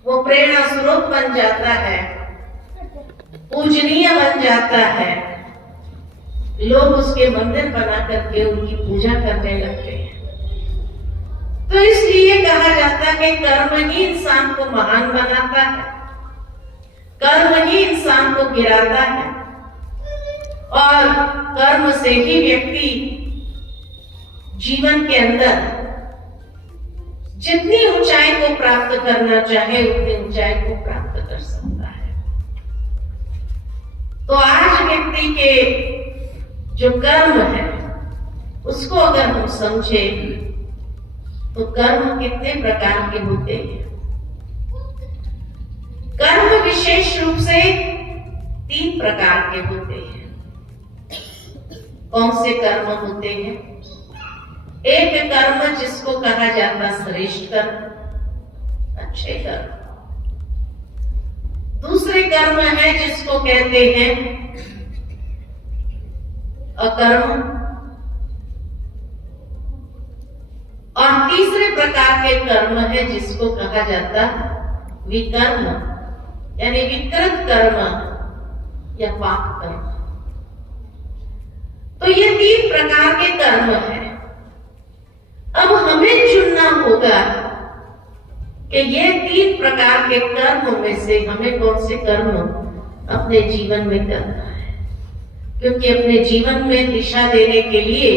वो प्रेरणा स्रोत बन जाता है, पूजनीय बन जाता है। लोग उसके मंदिर बना करके उनकी पूजा करने लगते हैं। तो इसलिए कहा जाता है कि कर्म ही इंसान को महान बनाता है। कर्म ही इंसान को गिराता है और कर्म से ही व्यक्ति जीवन के अंदर जितनी ऊंचाई को प्राप्त करना चाहे उतनी ऊंचाई को प्राप्त कर सकता है। तो आज व्यक्ति के जो कर्म है उसको अगर हम समझे तो कर्म कितने प्रकार के होते हैं। कर्म विशेष रूप से 3 प्रकार के होते हैं। कौन से कर्म होते हैं? एक कर्म जिसको कहा जाता श्रेष्ठ कर्म, अच्छे कर्म। दूसरे कर्म है जिसको कहते हैं अकर्म, और तीसरे प्रकार के कर्म है जिसको कहा जाता विकर्म, यानी विकृत कर्म या पाप कर्म। तो ये 3 प्रकार के कर्म हैं। अब हमें चुनना होगा कि ये 3 प्रकार के कर्म में से हमें कौन से कर्म अपने जीवन में करना है, क्योंकि अपने जीवन में दिशा देने के लिए,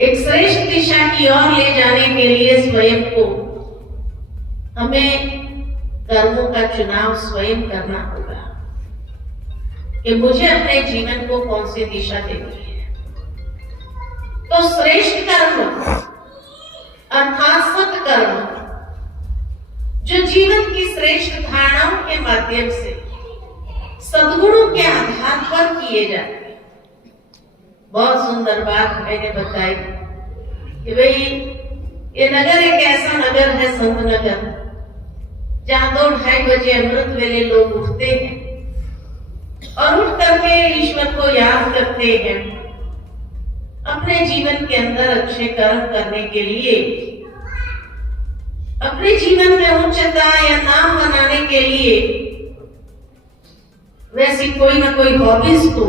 एक श्रेष्ठ दिशा की ओर ले जाने के लिए स्वयं को हमें कर्मों का चुनाव स्वयं करना होगा कि मुझे अपने जीवन को कौन सी दिशा देनी है। तो श्रेष्ठ कर्म अर्थात सत्कर्म जो जीवन की श्रेष्ठ धारणाओं के माध्यम से सद्गुणों के आधार पर किए जाते हैं। बहुत सुंदर बात मैंने बताई कि भाई ये नगर एक ऐसा नगर है, संत नगर, जहां 2-2:30 बजे अमृत वेले लोग उठते हैं और उठ करके ईश्वर को याद करते हैं, अपने जीवन के अंदर अच्छे कर्म करने के लिए, अपने जीवन में उच्चता या नाम बनाने के लिए वैसी कोई ना कोई हॉबीज को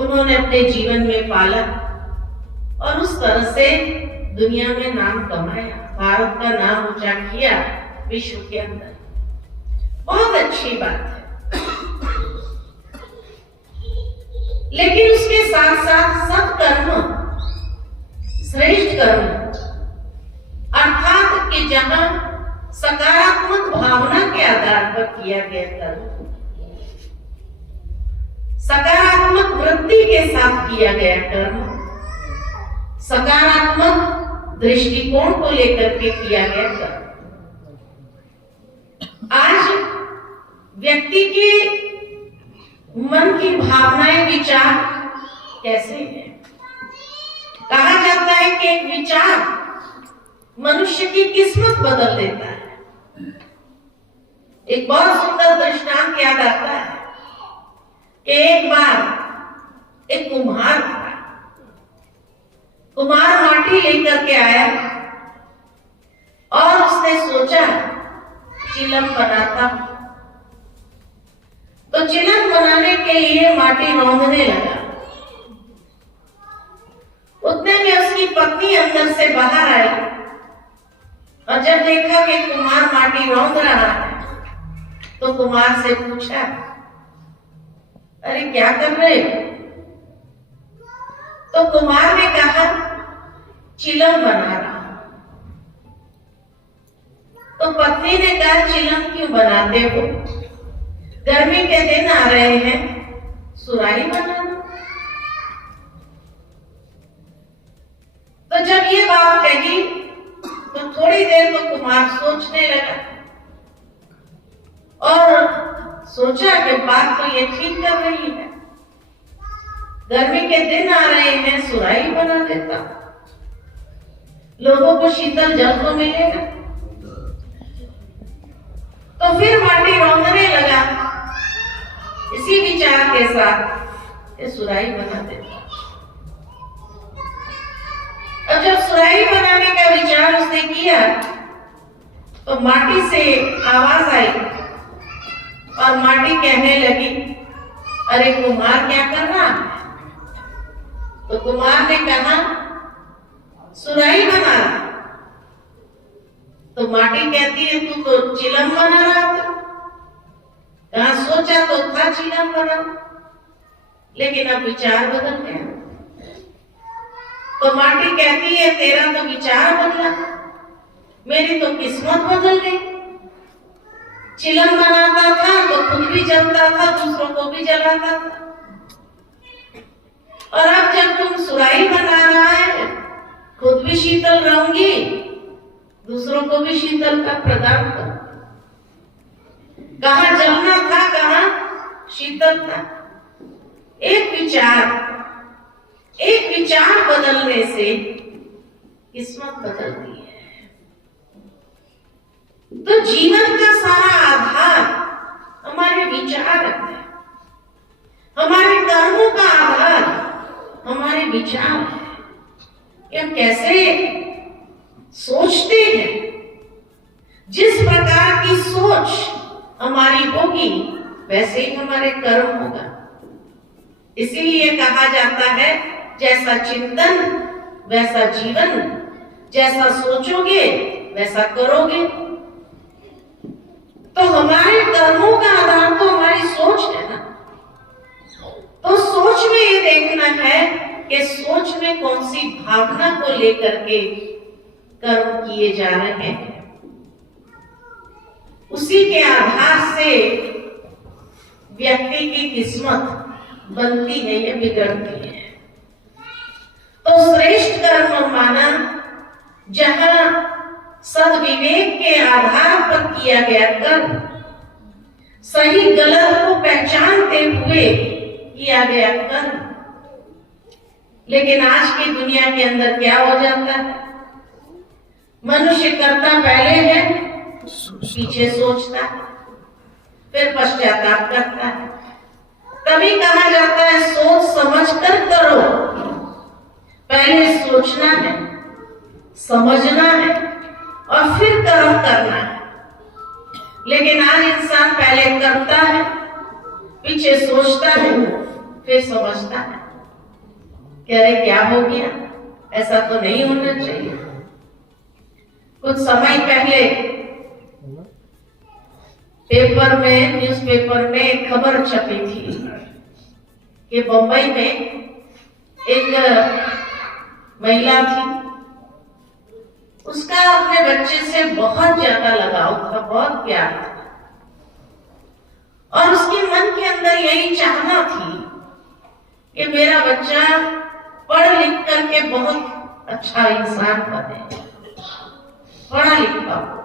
उन्होंने अपने जीवन में पाला और उस तरह से दुनिया में नाम कमाया, भारत का नाम ऊंचा किया विश्व के अंदर। बहुत अच्छी बात है। लेकिन उसके साथ साथ सत्कर्म, श्रेष्ठ कर्म अर्थात कि जहां सकारात्मक भावना के आधार पर किया गया कर्म, सकारात्मक वृत्ति के साथ किया गया कर्म, सकारात्मक दृष्टिकोण को लेकर के किया गया कर्म। आज व्यक्ति के मन की भावनाएं, विचार कैसे हैं? कहा जाता है कि एक विचार मनुष्य की किस्मत बदल देता है। एक बहुत सुंदर दृष्टांत याद आता है कि एक बार एक कुम्हार था। कुम्हार माटी लेकर के आया और उसने सोचा चिलम बनाता। तो चिलम बनाने के लिए माटी रौंदने लगा। उतने में उसकी पत्नी अंदर से बाहर आई और जब देखा कि कुम्हार माटी रौंद रहा है तो कुम्हार से पूछा, अरे क्या कर रहे हो? तो कुम्हार ने कहा, चिलम बना रहा। तो पत्नी ने कहा, चिलम क्यों बनाते हो? गर्मी के दिन आ रहे हैं, सुराही बनाना। तो जब ये बात कही तो थोड़ी देर तो कुम्हार सोचने लगा और सोचा कि बात तो ये ठीक कर रही है, गर्मी के दिन आ रहे हैं, सुराही बना देता, लोगों को शीतल जल तो मिलेगा। तो फिर माटी रौंदने लगा इसी विचार के साथ ये सुराही बना देता। अब जब सुराही बनाने का विचार उसने किया तो माटी से आवाज आई और माटी कहने लगी, अरे कुम्हार क्या कर रहा है? तो कुम्हार ने कहा, सुराही बना रहा। तो माटी कहती है, तू तो चिलम बना रहा था। कहाँ सोचा तो था चिलम बना, लेकिन अब विचार बदल गया। तो माटी कहती है तेरा तो विचार बदला, मेरी तो किस्मत बदल गई। चिलम बनाता था तो खुद भी जलता था, दूसरों को भी जलाता था, और अब जब तुम सुराही बना रहा है, खुद भी शीतल रहूंगी, दूसरों को भी शीतल का प्रदान कर। कहाँ जलना था, कहाँ शीतल था। एक विचार बदलने से किस्मत बदलती है। तो जीवन का सारा आधार हमारे विचार है, हमारे कर्मों का आधार हमारे विचार है कि हम कैसे सोचते हैं। जिस प्रकार की सोच हमारी होगी वैसे ही हमारे कर्म होगा। इसीलिए कहा जाता है जैसा चिंतन वैसा जीवन, जैसा सोचोगे वैसा करोगे। तो हमारे कर्मों का आधार तो हमारी सोच है ना। तो सोच में ये देखना है कि सोच में कौन सी भावना को लेकर के कर्म किए जा रहे हैं, उसी के आधार से व्यक्ति की किस्मत बनती है या बिगड़ती है। तो श्रेष्ठ कर्म माना जहां सद्विवेक के आधार पर किया गया कर्म, सही गलत को पहचानते हुए किया गया कर्म। लेकिन आज की दुनिया के अंदर क्या हो जाता है, मनुष्य करता पहले है, पीछे सोचता है, फिर पश्चाताप करता है। तभी कहा जाता है सोच समझ कर करो। पहले सोचना है, समझना है और फिर कर्म करना है। लेकिन आज इंसान पहले करता है, पीछे सोचता है, फिर समझता है। कह रहे क्या हो गया, ऐसा तो नहीं होना चाहिए। कुछ समय पहले पेपर में, न्यूज़पेपर में एक खबर छपी थी कि बंबई में एक महिला थी, उसका अपने बच्चे से बहुत ज्यादा लगाव था, बहुत प्यार था, और उसके मन के अंदर यही चाहना थी कि मेरा बच्चा पढ़ लिख करके बहुत अच्छा इंसान बने, पढ़ा लिखा हो।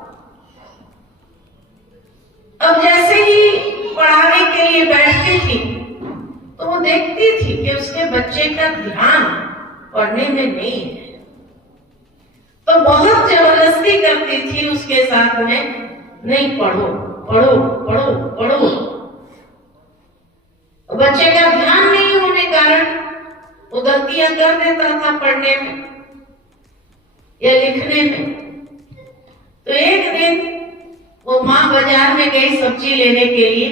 अब जैसे ही पढ़ाने के लिए बैठती थी तो वो देखती थी कि उसके बच्चे का ध्यान पढ़ने में नहीं है, तो बहुत जबरदस्ती करती थी उसके साथ में, नहीं पढ़ो पढ़ो पढ़ो पढ़ो। बच्चे का ध्यान नहीं होने कारण वो गलतियां कर देता था पढ़ने में या लिखने में। तो एक दिन वो माँ बाजार में गई सब्जी लेने के लिए,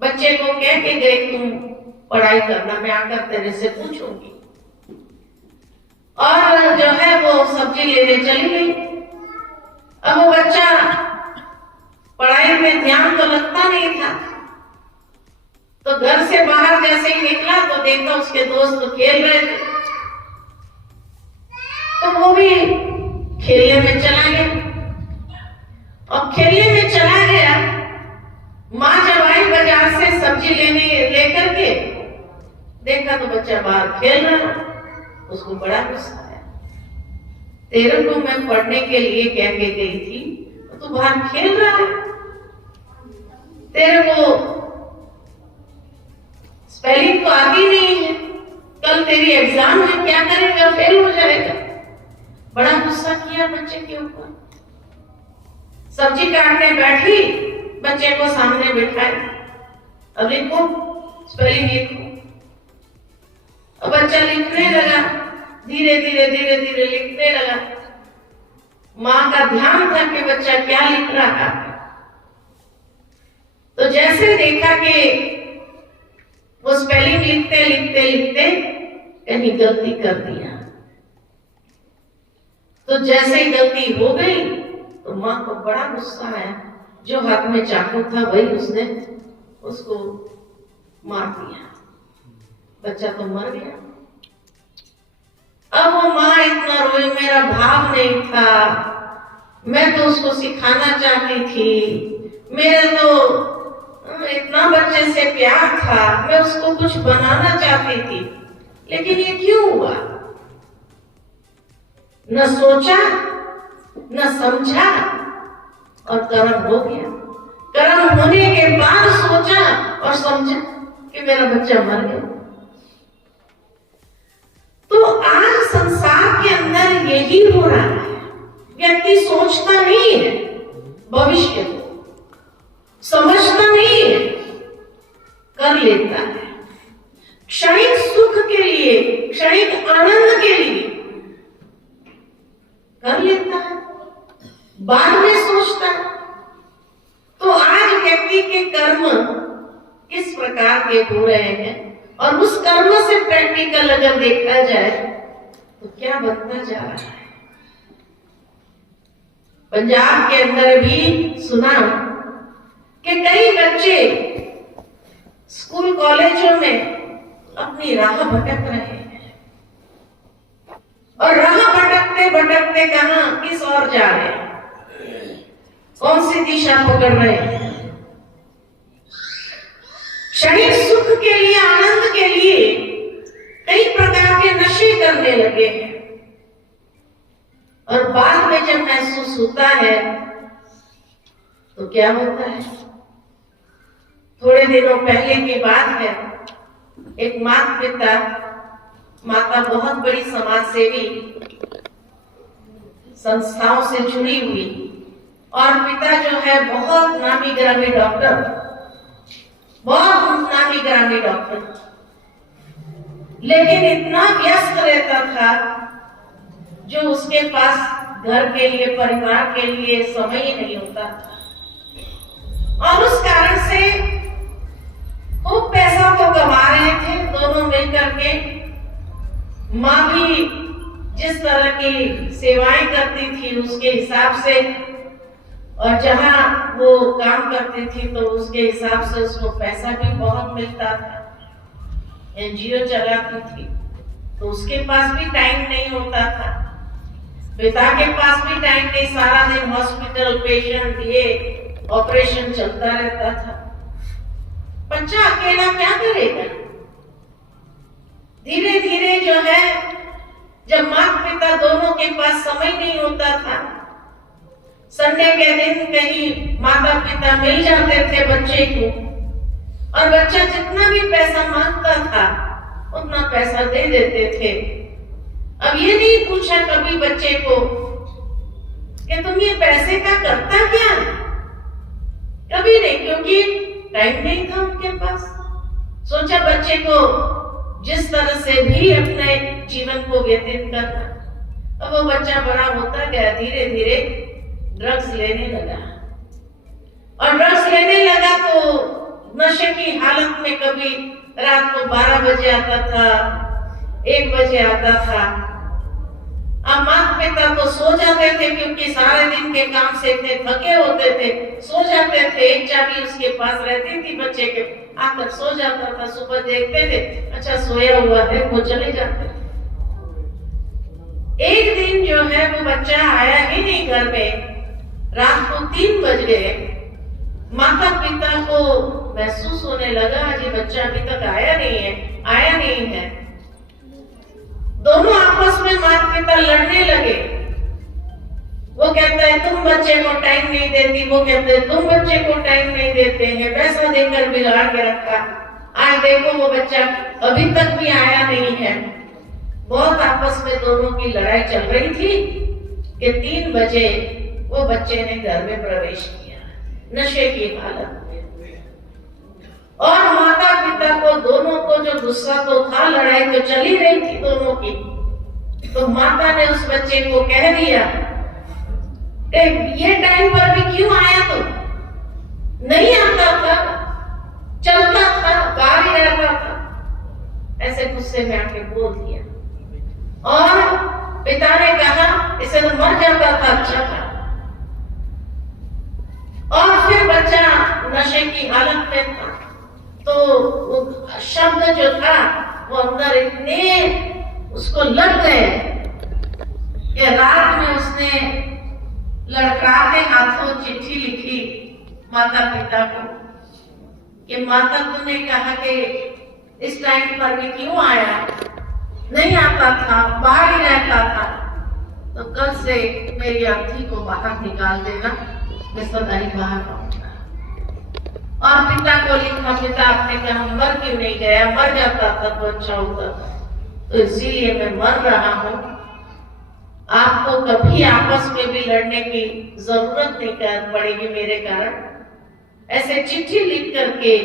बच्चे को कह के गई तुम पढ़ाई करना, मैं आकर तेरे से पूछूंगी। और जो है वो सब्जी लेने चली गई। अब वो बच्चा पढ़ाई में ध्यान तो लगता नहीं था, तो घर से बाहर जैसे ही निकला तो देखा उसके दोस्त खेल रहे थे, तो वो भी खेलने में चला गया। और खेलने में चला गया, माँ जब आई बाजार से सब्जी लेकर के देखा तो बच्चा बाहर खेल रहा, उसको बड़ा गुस्सा आया। तेरे को मैं पढ़ने के लिए कह के गई थी, तो तू बाहर खेल रहा है, तेरे को स्पेलिंग तो आती नहीं है, कल तेरी एग्जाम है, क्या करेगा, फेल हो जाएगा। बड़ा गुस्सा किया बच्चे के ऊपर। सब्जी काटने बैठी, बच्चे को सामने बिठाई, अब लिखो, स्पेलिंग लिखो। अब बच्चा लिखने लगा, धीरे धीरे धीरे धीरे लिखने लगा। माँ का ध्यान था कि बच्चा क्या लिख रहा है। तो जैसे देखा कि वो स्पेलिंग लिखते लिखते लिखते कहीं गलती कर दिया, तो जैसे ही गलती हो गई तो माँ को बड़ा गुस्सा आया जो हाथ में चाकू था वही उसने उसको मार दिया। बच्चा तो मर गया। अब वो माँ इतना रोई, मेरा भाव नहीं था, मैं तो उसको सिखाना चाहती थी, मेरे तो इतना बच्चे से प्यार था, मैं उसको कुछ बनाना चाहती थी, लेकिन ये क्यों हुआ? न सोचा न समझा और कर्म हो गया। कर्म होने के बाद सोचा और समझा कि मेरा बच्चा मर गया। तो आज संसार के अंदर यही हो रहा है। व्यक्ति सोचता नहीं है, भविष्य को समझता नहीं है, कर लेता है क्षणिक सुख के लिए, क्षणिक आनंद के लिए कर लेता है, बाद में सोचता है। तो आज व्यक्ति के कर्म किस प्रकार के हो रहे हैं और उस कर्म से प्रैक्टिकल अगर देखा जाए तो क्या बनता जा रहा है। पंजाब के अंदर भी सुना कि कई बच्चे स्कूल कॉलेजों में अपनी राह भटक रहे हैं और राह भटकते भटकते कहां किस ओर जा रहे हैं, कौन सी दिशा पकड़ रहे हैं। क्षणिक सुख के लिए, आनंद के लिए कई प्रकार के नशे करने लगे हैं और बाद में जब महसूस होता है तो क्या होता है। थोड़े दिनों पहले की बात है, एक माता पिता, माता बहुत बड़ी समाज सेवी संस्थाओं से जुड़ी हुई और पिता जो है बहुत नामी ग्रामी डॉक्टर, बहुत नामी ग्रामी डॉक्टर, लेकिन इतना व्यस्त रहता था जो उसके पास घर के लिए, परिवार के लिए समय ही नहीं होता था। और उस कारण से खूब पैसा तो कमा रहे थे दोनों मिलकर के। माँ भी जिस तरह की सेवाएं करती थी उसके हिसाब से, और जहां वो काम करती थी तो उसके हिसाब से उसको पैसा भी बहुत मिलता था। एनजीओ चलाती थी तो उसके पास भी टाइम नहीं होता था, पिता के पास भी टाइम नहीं, सारा दिन हॉस्पिटल, पेशेंट, ये ऑपरेशन चलता रहता था। बच्चा अकेला क्या करेगा। धीरे धीरे जो है, जब माता पिता दोनों के पास समय नहीं होता था, संडे के दिन कहीं माता पिता मिल जाते थे बच्चे को और बच्चा जितना भी पैसा मांगता था उतना पैसा दे देते थे। अब ये नहीं पूछा कभी बच्चे को कि तुम ये पैसे का करता क्या है, कभी नहीं, क्योंकि टाइम नहीं था उनके पास। सोचा बच्चे को जिस तरह से भी अपने जीवन को व्यतीत करना। अब वो बच्चा बड़ा होता गया, धीरे धीरे ड्रग्स लेने लगा और ड्रग्स लेने लगा तो नशे की हालत में कभी रात को 12 बजे आता था, 1 बजे आता था। अब माता पिता तो सो जाते थे क्योंकि सारे दिन के काम से इतने थके होते थे, सो जाते थे। एक चाबी उसके पास रहती थी बच्चे के, आकर सो जाता था। सुबह देखते थे अच्छा सोया हुआ है, वो चले जाते थे। एक दिन जो है वो बच्चा आया ही नहीं घर में, रात को 3 बज गए। माता पिता को महसूस होने लगा ये बच्चा अभी तक आया नहीं है। दोनों आपस में माता पिता लड़ने लगे। वो कहता है तुम बच्चे को टाइम नहीं देती, वो कहते हैं तुम बच्चे को टाइम नहीं देते हैं, पैसा देकर बिगाड़ के रखा। आज देखो वो बच्चा अभी तक भी आया नहीं है। बहुत आपस में दोनों की लड़ाई चल रही थी कि 3 बजे वो बच्चे ने घर में प्रवेश किया नशे की हालत में। और माता पिता को दोनों को जो गुस्सा तो था, लड़ाई तो चली रही थी दोनों की, तो माता ने उस बच्चे को कह दिया ये टाइम पर भी क्यों आया तुम? नहीं आता था, चलता था, बाहर ही रहता था। ऐसे गुस्से में आके बोल दिया। और पिता ने कहा इसे तो मर जाता था अच्छा था। और फिर बच्चा नशे की हालत में था, तो वो शब्द जो था वो अंदर इतने उसको लग गए कि रात में उसने लड़खड़ाते हाथों चिट्ठी लिखी माता पिता को कि माता तुमने कहा कि इस टाइम पर भी क्यों आया, नहीं आता था, बाहर ही रहता था, तो कल से मेरी अर्थी को बाहर निकाल देना, मैं सदा ही बाहर रहूंगा। और पिता को लिखा, पिता आपने कहा मर क्यों नहीं गया, मर जाता था तो अच्छा होता था, तो इसीलिए मैं मर रहा हूँ, आपको कभी आपस में भी लड़ने की जरूरत नहीं पड़ेगी मेरे कारण। ऐसे चिट्ठी लिख करके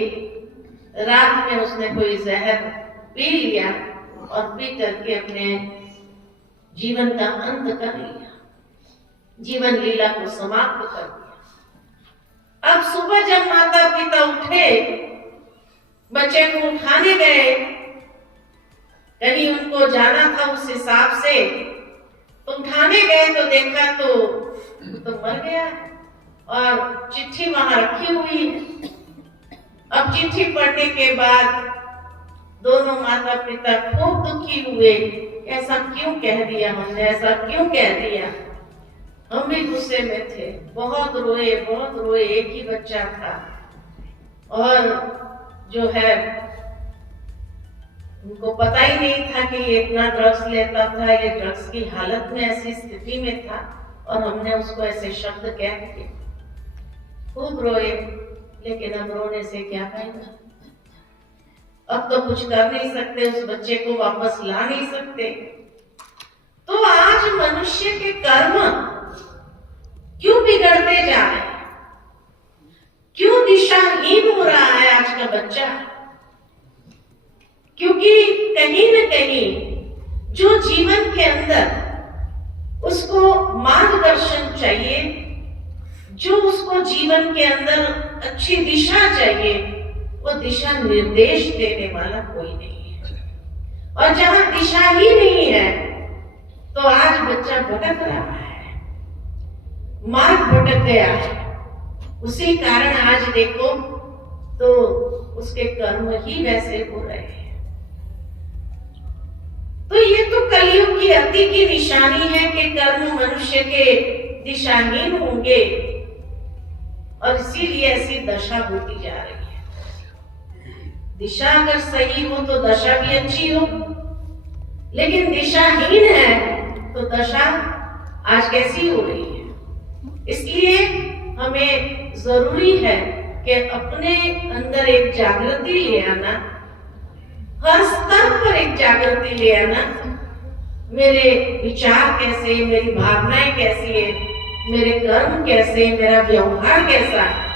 रात में उसने कोई जहर पी लिया और पी करके अपने जीवन का अंत कर लिया, जीवन लीला को समाप्त कर दिया। अब सुबह जब माता पिता उठे, बच्चे को उठाने गए, कहीं उनको जाना था उस हिसाब से, तो उठाने गए तो देखा तो मर गया और चिट्ठी वहां रखी हुई है। अब चिट्ठी पढ़ने के बाद दोनों माता पिता खूब दुखी हुए, ऐसा क्यों कह दिया हमने, ऐसा क्यों कह दिया। हम भी गुस्से में थे, बहुत रोए, एक ही बच्चा था और जो है उनको पता ही नहीं था कि ये इतना ड्रग्स लेता था, ये ड्रग्स की हालत में ऐसी स्थिति में था और हमने उसको ऐसे शब्द कह दिए। खूब रोए, लेकिन अब रोने से क्या फायदा, अब तो कुछ कर नहीं सकते, उस बच्चे को वापस ला नहीं सकते। तो आज मनुष्य के कर्म क्यों बिगड़ते जा रहे हैं, क्यों दिशाहीन हो रहा है आज का बच्चा, क्योंकि कहीं न कहीं जो जीवन के अंदर उसको मार्गदर्शन चाहिए, जो उसको जीवन के अंदर अच्छी दिशा चाहिए, वो दिशा निर्देश देने वाला कोई नहीं है। और जहां दिशा ही नहीं है तो आज बच्चा भटक रहा है, मार्ग भटक गया है। उसी कारण आज देखो तो उसके कर्म ही वैसे हो रहे हैं। तो ये तो कलयुग की अति की निशानी है कि कर्म मनुष्य के दिशाहीन होंगे और इसीलिए ऐसी दशा होती जा रही है। दिशा अगर सही हो तो दशा भी अच्छी हो, लेकिन दिशाहीन है तो दशा आज कैसी हो रही है। इसलिए हमें जरूरी है कि अपने अंदर एक जागृति ले आना, हर स्तर पर एक जागृति ले आना। मेरे विचार कैसे, मेरी भावनाएं कैसी है, मेरे कर्म कैसे, मेरा व्यवहार कैसा है।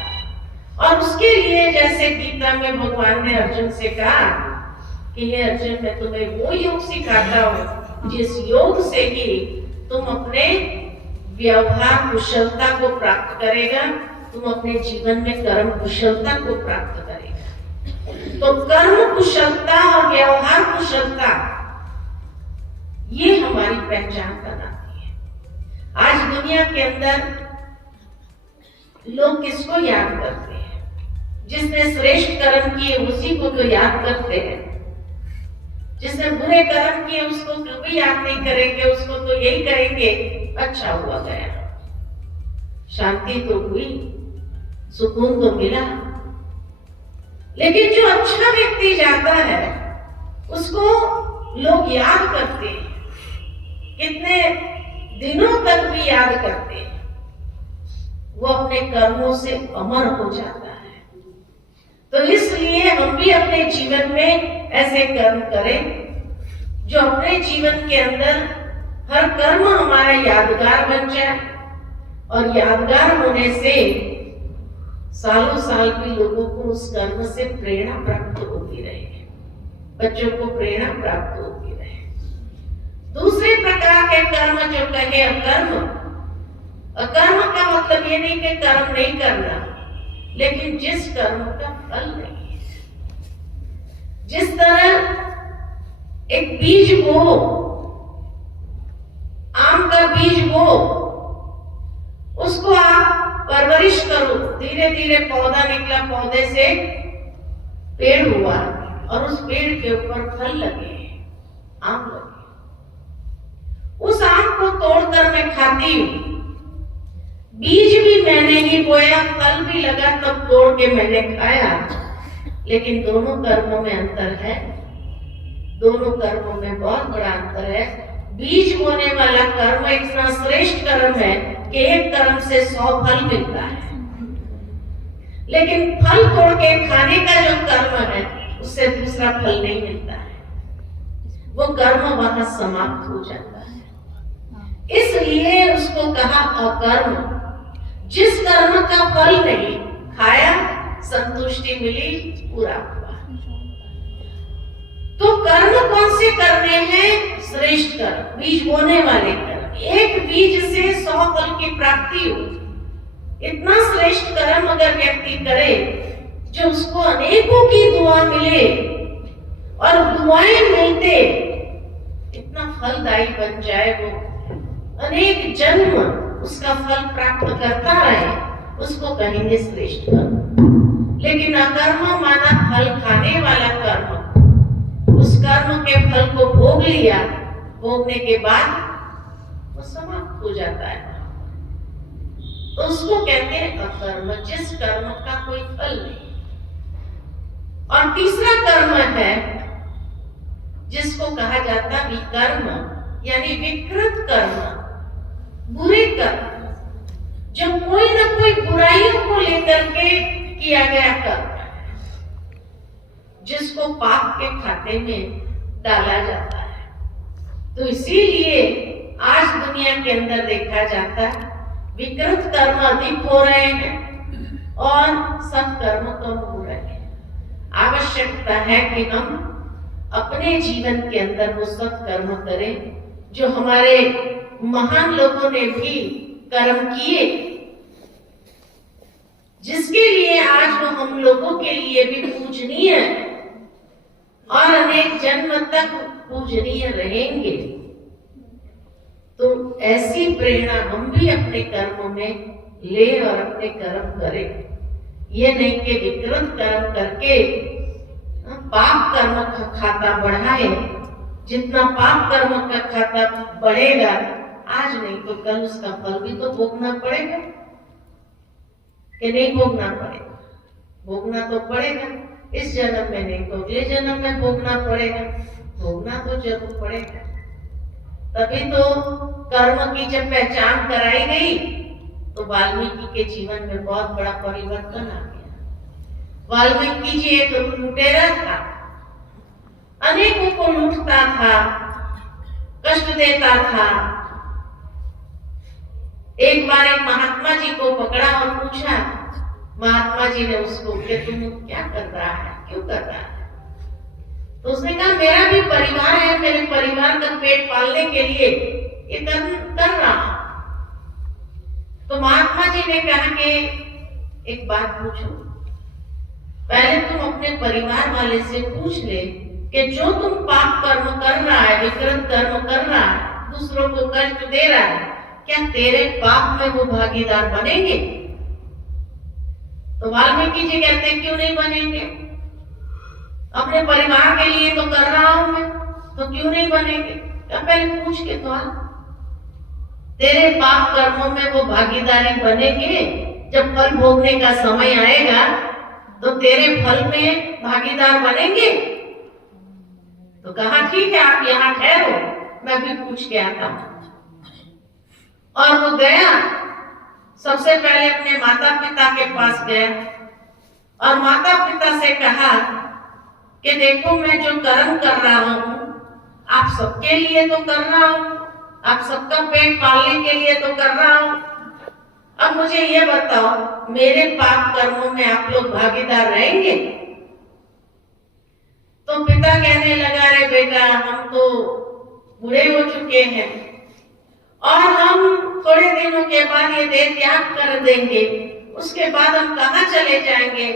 और उसके लिए जैसे गीता में भगवान ने अर्जुन से कहा कि हे अर्जुन, मैं तुम्हें वो योग सिखाता हूँ जिस योग से ही तुम अपने व्यवहार कुशलता को प्राप्त करेगा, तुम अपने जीवन में कर्म कुशलता को प्राप्त करेगा। तो कर्म कुशलता और व्यवहार कुशलता ये हमारी पहचान बनाती है। आज दुनिया के अंदर लोग किसको याद करते हैं? जिसने श्रेष्ठ कर्म किए उसी को तो याद करते हैं, जिसने बुरे कर्म किए उसको कभी याद नहीं करेंगे, उसको तो यही कहेंगे अच्छा हुआ गया, शांति तो हुई, सुकून तो मिला। लेकिन जो अच्छा व्यक्ति जाता है उसको लोग याद करते हैं, कितने दिनों तक भी याद करते हैं, वो अपने कर्मों से अमर हो जाता है। तो इसलिए हम भी अपने जीवन में ऐसे कर्म करें जो अपने जीवन के अंदर हर कर्म हमारा यादगार बन जाए, और यादगार होने से सालों साल भी लोगों को उस कर्म से प्रेरणा प्राप्त होती रहे, बच्चों को प्रेरणा प्राप्त होती रहे। दूसरे प्रकार के कर्म जो कहे अकर्म, अकर्म का मतलब ये नहीं कि कर्म नहीं करना, लेकिन जिस कर्म का फल नहीं है। जिस तरह एक बीज बो, आम का बीज बो, उसको आप परवरिश करो, धीरे धीरे पौधा निकला, पौधे से पेड़ हुआ और उस पेड़ के ऊपर फल लगे, आम लगे। उस आम को तोड़कर मैं खाती हूँ, बीज भी मैंने ही बोया, फल भी लगा, तब तोड़ के मैंने खाया। लेकिन दोनों कर्मों में अंतर है, दोनों कर्मों में बहुत बड़ा अंतर है। बीज बोने वाला कर्म इतना श्रेष्ठ कर्म है कि एक कर्म से 100 फल मिलता है, लेकिन फल तोड़ के खाने का जो कर्म है उससे दूसरा फल नहीं मिलता है, वो कर्म वहां समाप्त हो जाता है। इसलिए उसको कहा अकर्म। जिस कर्म का फल नहीं, खाया, संतुष्टि मिली, पूरा हुआ। तो कर्म कौन से करने हैं? श्रेष्ठ कर्म, बीज बोने वाले कर्म। एक बीज से 100 फल की प्राप्ति हो, इतना श्रेष्ठ कर्म अगर व्यक्ति करे जो उसको अनेकों की दुआ मिले, और दुआएं मिलते इतना फलदायी बन जाए, वो अनेक जन्म उसका फल प्राप्त करता रहे, उसको कहेंगे श्रेष्ठ कर्म। लेकिन अकर्म माना फल खाने वाला कर्म, उस कर्म के फल को भोग लिया, भोगने के बाद वो समाप्त हो जाता है, तो उसको कहते हैं अकर्म, जिस कर्म का कोई फल नहीं। और तीसरा कर्म है जिसको कहा जाता है विकर्म, यानी विकृत कर्म, बुरे कर्म, जो कोई ना कोई बुराइयों को लेकर के किया गया कर्म, जिसको पाप के खाते में डाला जाता है। तो इसीलिए आज दुनिया के अंदर देखा जाता है विकृत कर्म अधिक हो रहे हैं और सत्कर्म कम हो रहे हैं। आवश्यकता है कि हम अपने जीवन के अंदर वो सत्कर्म करें जो हमारे महान लोगों ने भी कर्म किए, जिसके लिए आज वो हम लोगों के लिए भी पूजनीय और अनेक जन्म तक पूजनीय रहेंगे। तो ऐसी प्रेरणा हम भी अपने कर्मों में ले और अपने कर्म करें। ये नहीं कि विकृत कर्म करके पाप कर्म का खाता बढ़ाए। जितना पाप कर्म का खाता बढ़ेगा, आज नहीं तो कल उसका फल भी तो भोगना पड़ेगा, कि नहीं भोगना पड़ेगा? भोगना तो पड़ेगा, इस जन्म में नहीं तो अगले जन्म में भोगना पड़ेगा, भोगना तो जरूर पड़ेगा। तभी तो कर्म की जब पहचान कराई गई तो वाल्मीकि के जीवन में बहुत बड़ा परिवर्तन आ गया। वाल्मीकि जी एक लुटेरा था, अनेकों को लूटता था, कष्ट देता था। एक बार एक महात्मा जी को पकड़ा और पूछा, महात्मा जी ने उसको कि तुम क्या कर रहा है, क्यों कर रहा है? तो उसने कहा मेरा भी परिवार है, मेरे परिवार का पेट पालने के लिए ये कर रहा हूं। तो महात्मा जी ने कहा कि एक बात पूछो, पहले तुम अपने परिवार वाले से पूछ ले कि जो तुम पाप कर्म कर रहा है, विकृत कर्म कर रहा है, दूसरों को कष्ट दे रहा है, क्या तेरे पाप में वो भागीदार बनेंगे? तो वाल्मीकि जी कहते हैं क्यों नहीं बनेंगे? अपने परिवार के लिए तो कर रहा हूं मैं, तो क्यों नहीं बनेंगे? पहले पूछ के तो तेरे पाप कर्मों में वो भागीदारी बनेंगे। जब फल भोगने का समय आएगा तो तेरे फल में भागीदार बनेंगे। तो कहा ठीक है, आप यहाँ ठहरो, मैं भी पूछ के आता हूं। और वो गया, सबसे पहले अपने माता पिता के पास गया और माता पिता से कहा कि देखो मैं जो कर्म कर रहा हूं, आप सबके लिए तो कर रहा हूं, आप सबका पेट पालने के लिए तो कर रहा हूं। अब मुझे ये बताओ, मेरे पाप कर्मों में आप लोग भागीदार रहेंगे? तो पिता कहने लगा, रे बेटा, हम तो बूढ़े हो चुके हैं और हम थोड़े दिनों के बाद ये देह त्याग कर देंगे, उसके बाद हम कहाँ चले जाएंगे?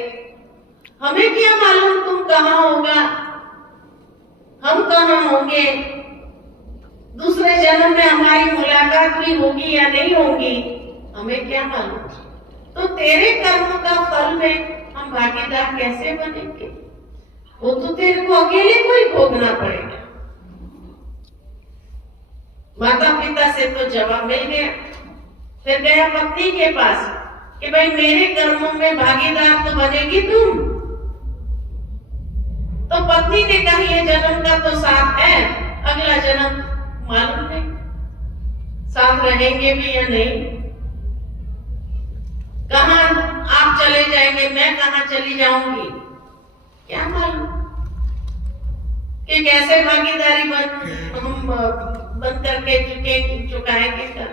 हमें क्या मालूम तुम कहाँ होगा, हम कहाँ होंगे, दूसरे जन्म में हमारी मुलाकात भी होगी या नहीं होगी, हमें क्या मालूम। तो तेरे कर्मों का फल में हम भागीदार कैसे बनेंगे? वो तो तेरे को अकेले को ही भोगना पड़ेगा। माता पिता से तो जवाब मिल गया। फिर गया पत्नी के पास कि भाई मेरे कर्मों में भागीदार तो बनेगी तुम। तो पत्नी ने कहा ये जन्म का तो साथ है, अगला जन्म मालूम नहीं साथ रहेंगे भी या नहीं। कहां आप चले जाएंगे, मैं कहां चली जाऊंगी, क्या मालूम कि कैसे भागीदारी बंद करके चुकाएंगे कर।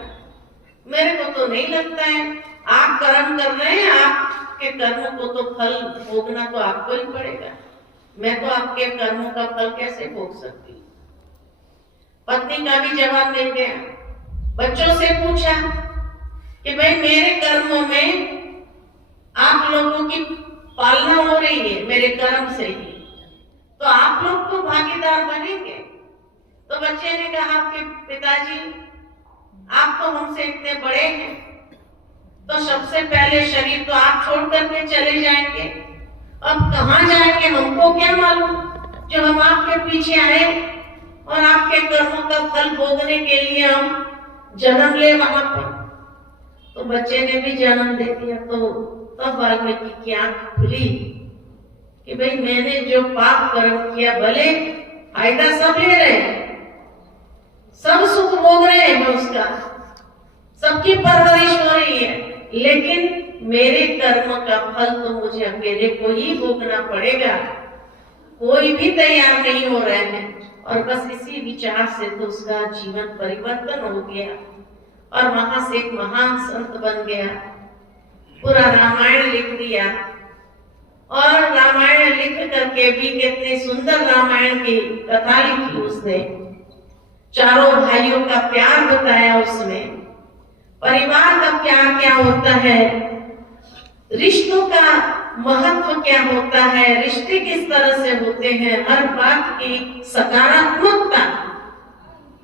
मेरे को तो नहीं लगता है। आप कर्म कर रहे हैं, आपके कर्मों को तो फल भोगना तो आपको ही पड़ेगा। मैं तो आपके कर्मों का फल कैसे भोग सकती? पत्नी का भी जवाब मिल गया। बच्चों से पूछा कि भाई मेरे कर्मों में आप लोगों की पालना हो रही है मेरे कर्म से ही, तो आप लोग तो भागीदार बनेंगे। तो बच्चे ने कहा कि पिताजी आप तो हमसे इतने बड़े हैं, तो सबसे पहले शरीर तो आप छोड़ करके चले जाएंगे। अब कहाँ जाएंगे हमको क्या मालूम, जो हम आपके पीछे आए और आपके कर्मों का फल भोगने के लिए हम जन्म ले वहां पर। तो बच्चे ने भी जन्म दे दिया। तो तब वाल्मीकि की आंख खुली कि भाई मैंने जो पाप कर्म किया, भले फायदा सब ले रहे हैं, सब सुख भोग रहे हैं उसका, सबकी परवरिश हो रही है, लेकिन मेरे कर्म का फल तो मुझे अकेले को ही भोगना पड़ेगा। कोई भी तैयार नहीं हो रहे हैं। और बस इसी विचार से तो उसका जीवन परिवर्तन हो गया और वहां से एक महान संत बन गया। पूरा रामायण लिख दिया और रामायण लिख करके भी कितनी सुंदर रामायण की कथा लिखी उसने। चारों भाइयों का प्यार बताया उसने, परिवार का प्यार क्या होता है, रिश्तों का महत्व क्या होता है, रिश्ते किस तरह से होते हैं, हर बात की सकारात्मकता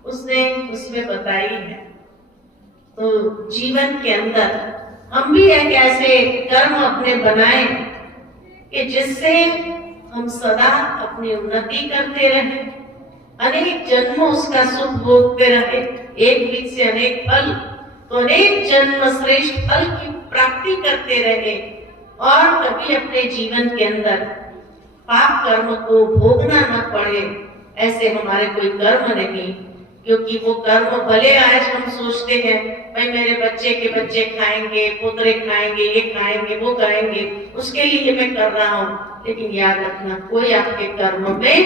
उसने उसमें बताई है। तो जीवन के अंदर हम भी एक ऐसे कर्म अपने बनाए कि जिससे हम सदा अपनी उन्नति करते रहे, अनेक जन्मों उसका सुख भोगते रहे, एक बीच से अनेक फल, तो अनेक जन्म श्रेष्ठ फल की प्राप्ति करते रहे और कभी अपने जीवन के अंदर पाप कर्म को भोगना न पड़े। ऐसे हमारे कोई कर्म नहीं, क्योंकि वो कर्म भले आज हम सोचते हैं भाई मेरे बच्चे के बच्चे खाएंगे, पुत्र खाएंगे, ये खाएंगे, वो खाएंगे, उसके लिए मैं कर रहा हूँ, लेकिन याद रखना कोई आपके कर्म में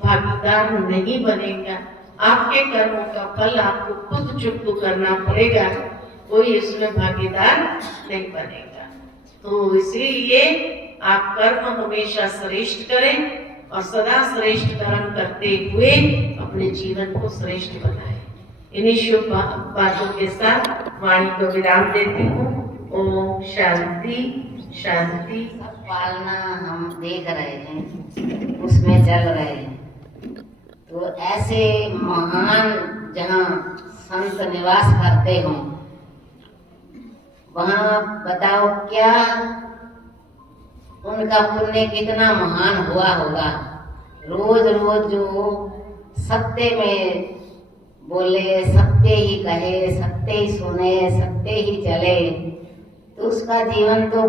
भागीदार नहीं बनेगा। आपके कर्मों का फल आपको खुद चुकता करना पड़ेगा, कोई इसमें भागीदार नहीं बनेगा। तो इसलिए आप कर्म हमेशा श्रेष्ठ करें और सदा श्रेष्ठ कर्म करते हुए अपने जीवन को श्रेष्ठ बनाएं। इन्हीं शुभ बातों के साथ वाणी को विराम देती हूँ। ओम शांति शांति। पालना हम देख रहे हैं, उसमें चल रहे हैं, तो ऐसे महान जहाँ संत निवास करते हों वहाँ बताओ क्या उनका पुण्य कितना महान हुआ होगा। रोज रोज जो सत्य में बोले, सत्य ही कहे, सत्य ही सुने, सत्य ही चले, तो उसका जीवन तो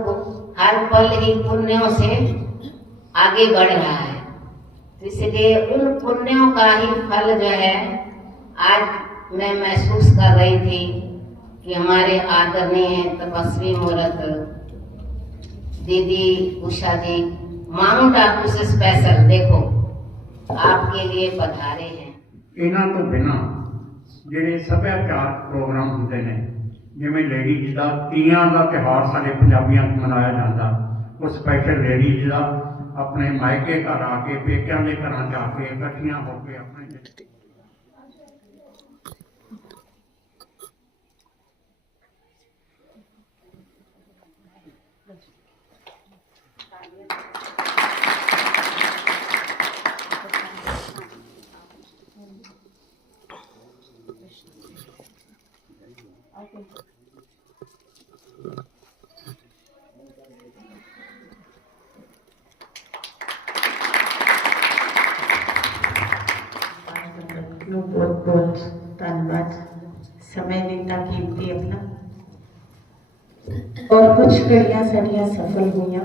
हर पल ही पुण्यों से आगे बढ़ रहा है। तो इसलिए उन पुण्यों का ही फल जो है आज मैं महसूस कर रही थी कि हमारे आदरणीय तपस्वी मूर्त दीदी उषा जी माउंट आबू से स्पेशल देखो आपके लिए पधारे हैं। इन्हां तो बिना ਜਿਹੜੇ ਸੱਭਿਆਚਾਰਕ ਪ੍ਰੋਗਰਾਮ ਹੁੰਦੇ ਨੇ, ਜਿਵੇਂ ਲੇਡੀਜ਼ ਦਾ ਤੀਆਂ ਦਾ ਤਿਉਹਾਰ ਸਾਡੇ ਪੰਜਾਬੀਆਂ 'ਚ ਮਨਾਇਆ ਜਾਂਦਾ, ਉਹ ਸਪੈਸ਼ਲ ਲੇਡੀਜ਼ ਦਾ ਆਪਣੇ ਮਾਇਕੇ ਘਰ ਆ ਕੇ, ਪੇਕਿਆਂ ਦੇ ਘਰਾਂ 'ਚ ਆ ਕੇ ਇਕੱਠੀਆਂ ਹੋ ਕੇ ਆਪਣੇ ਨੂੰ ਬਹੁਤ ਬਹੁਤ ਧੰਨਵਾਦ समय ਦਿੱਤਾ कीमती अपना और कुछ घड़ियां साड़ियां सफल हुई।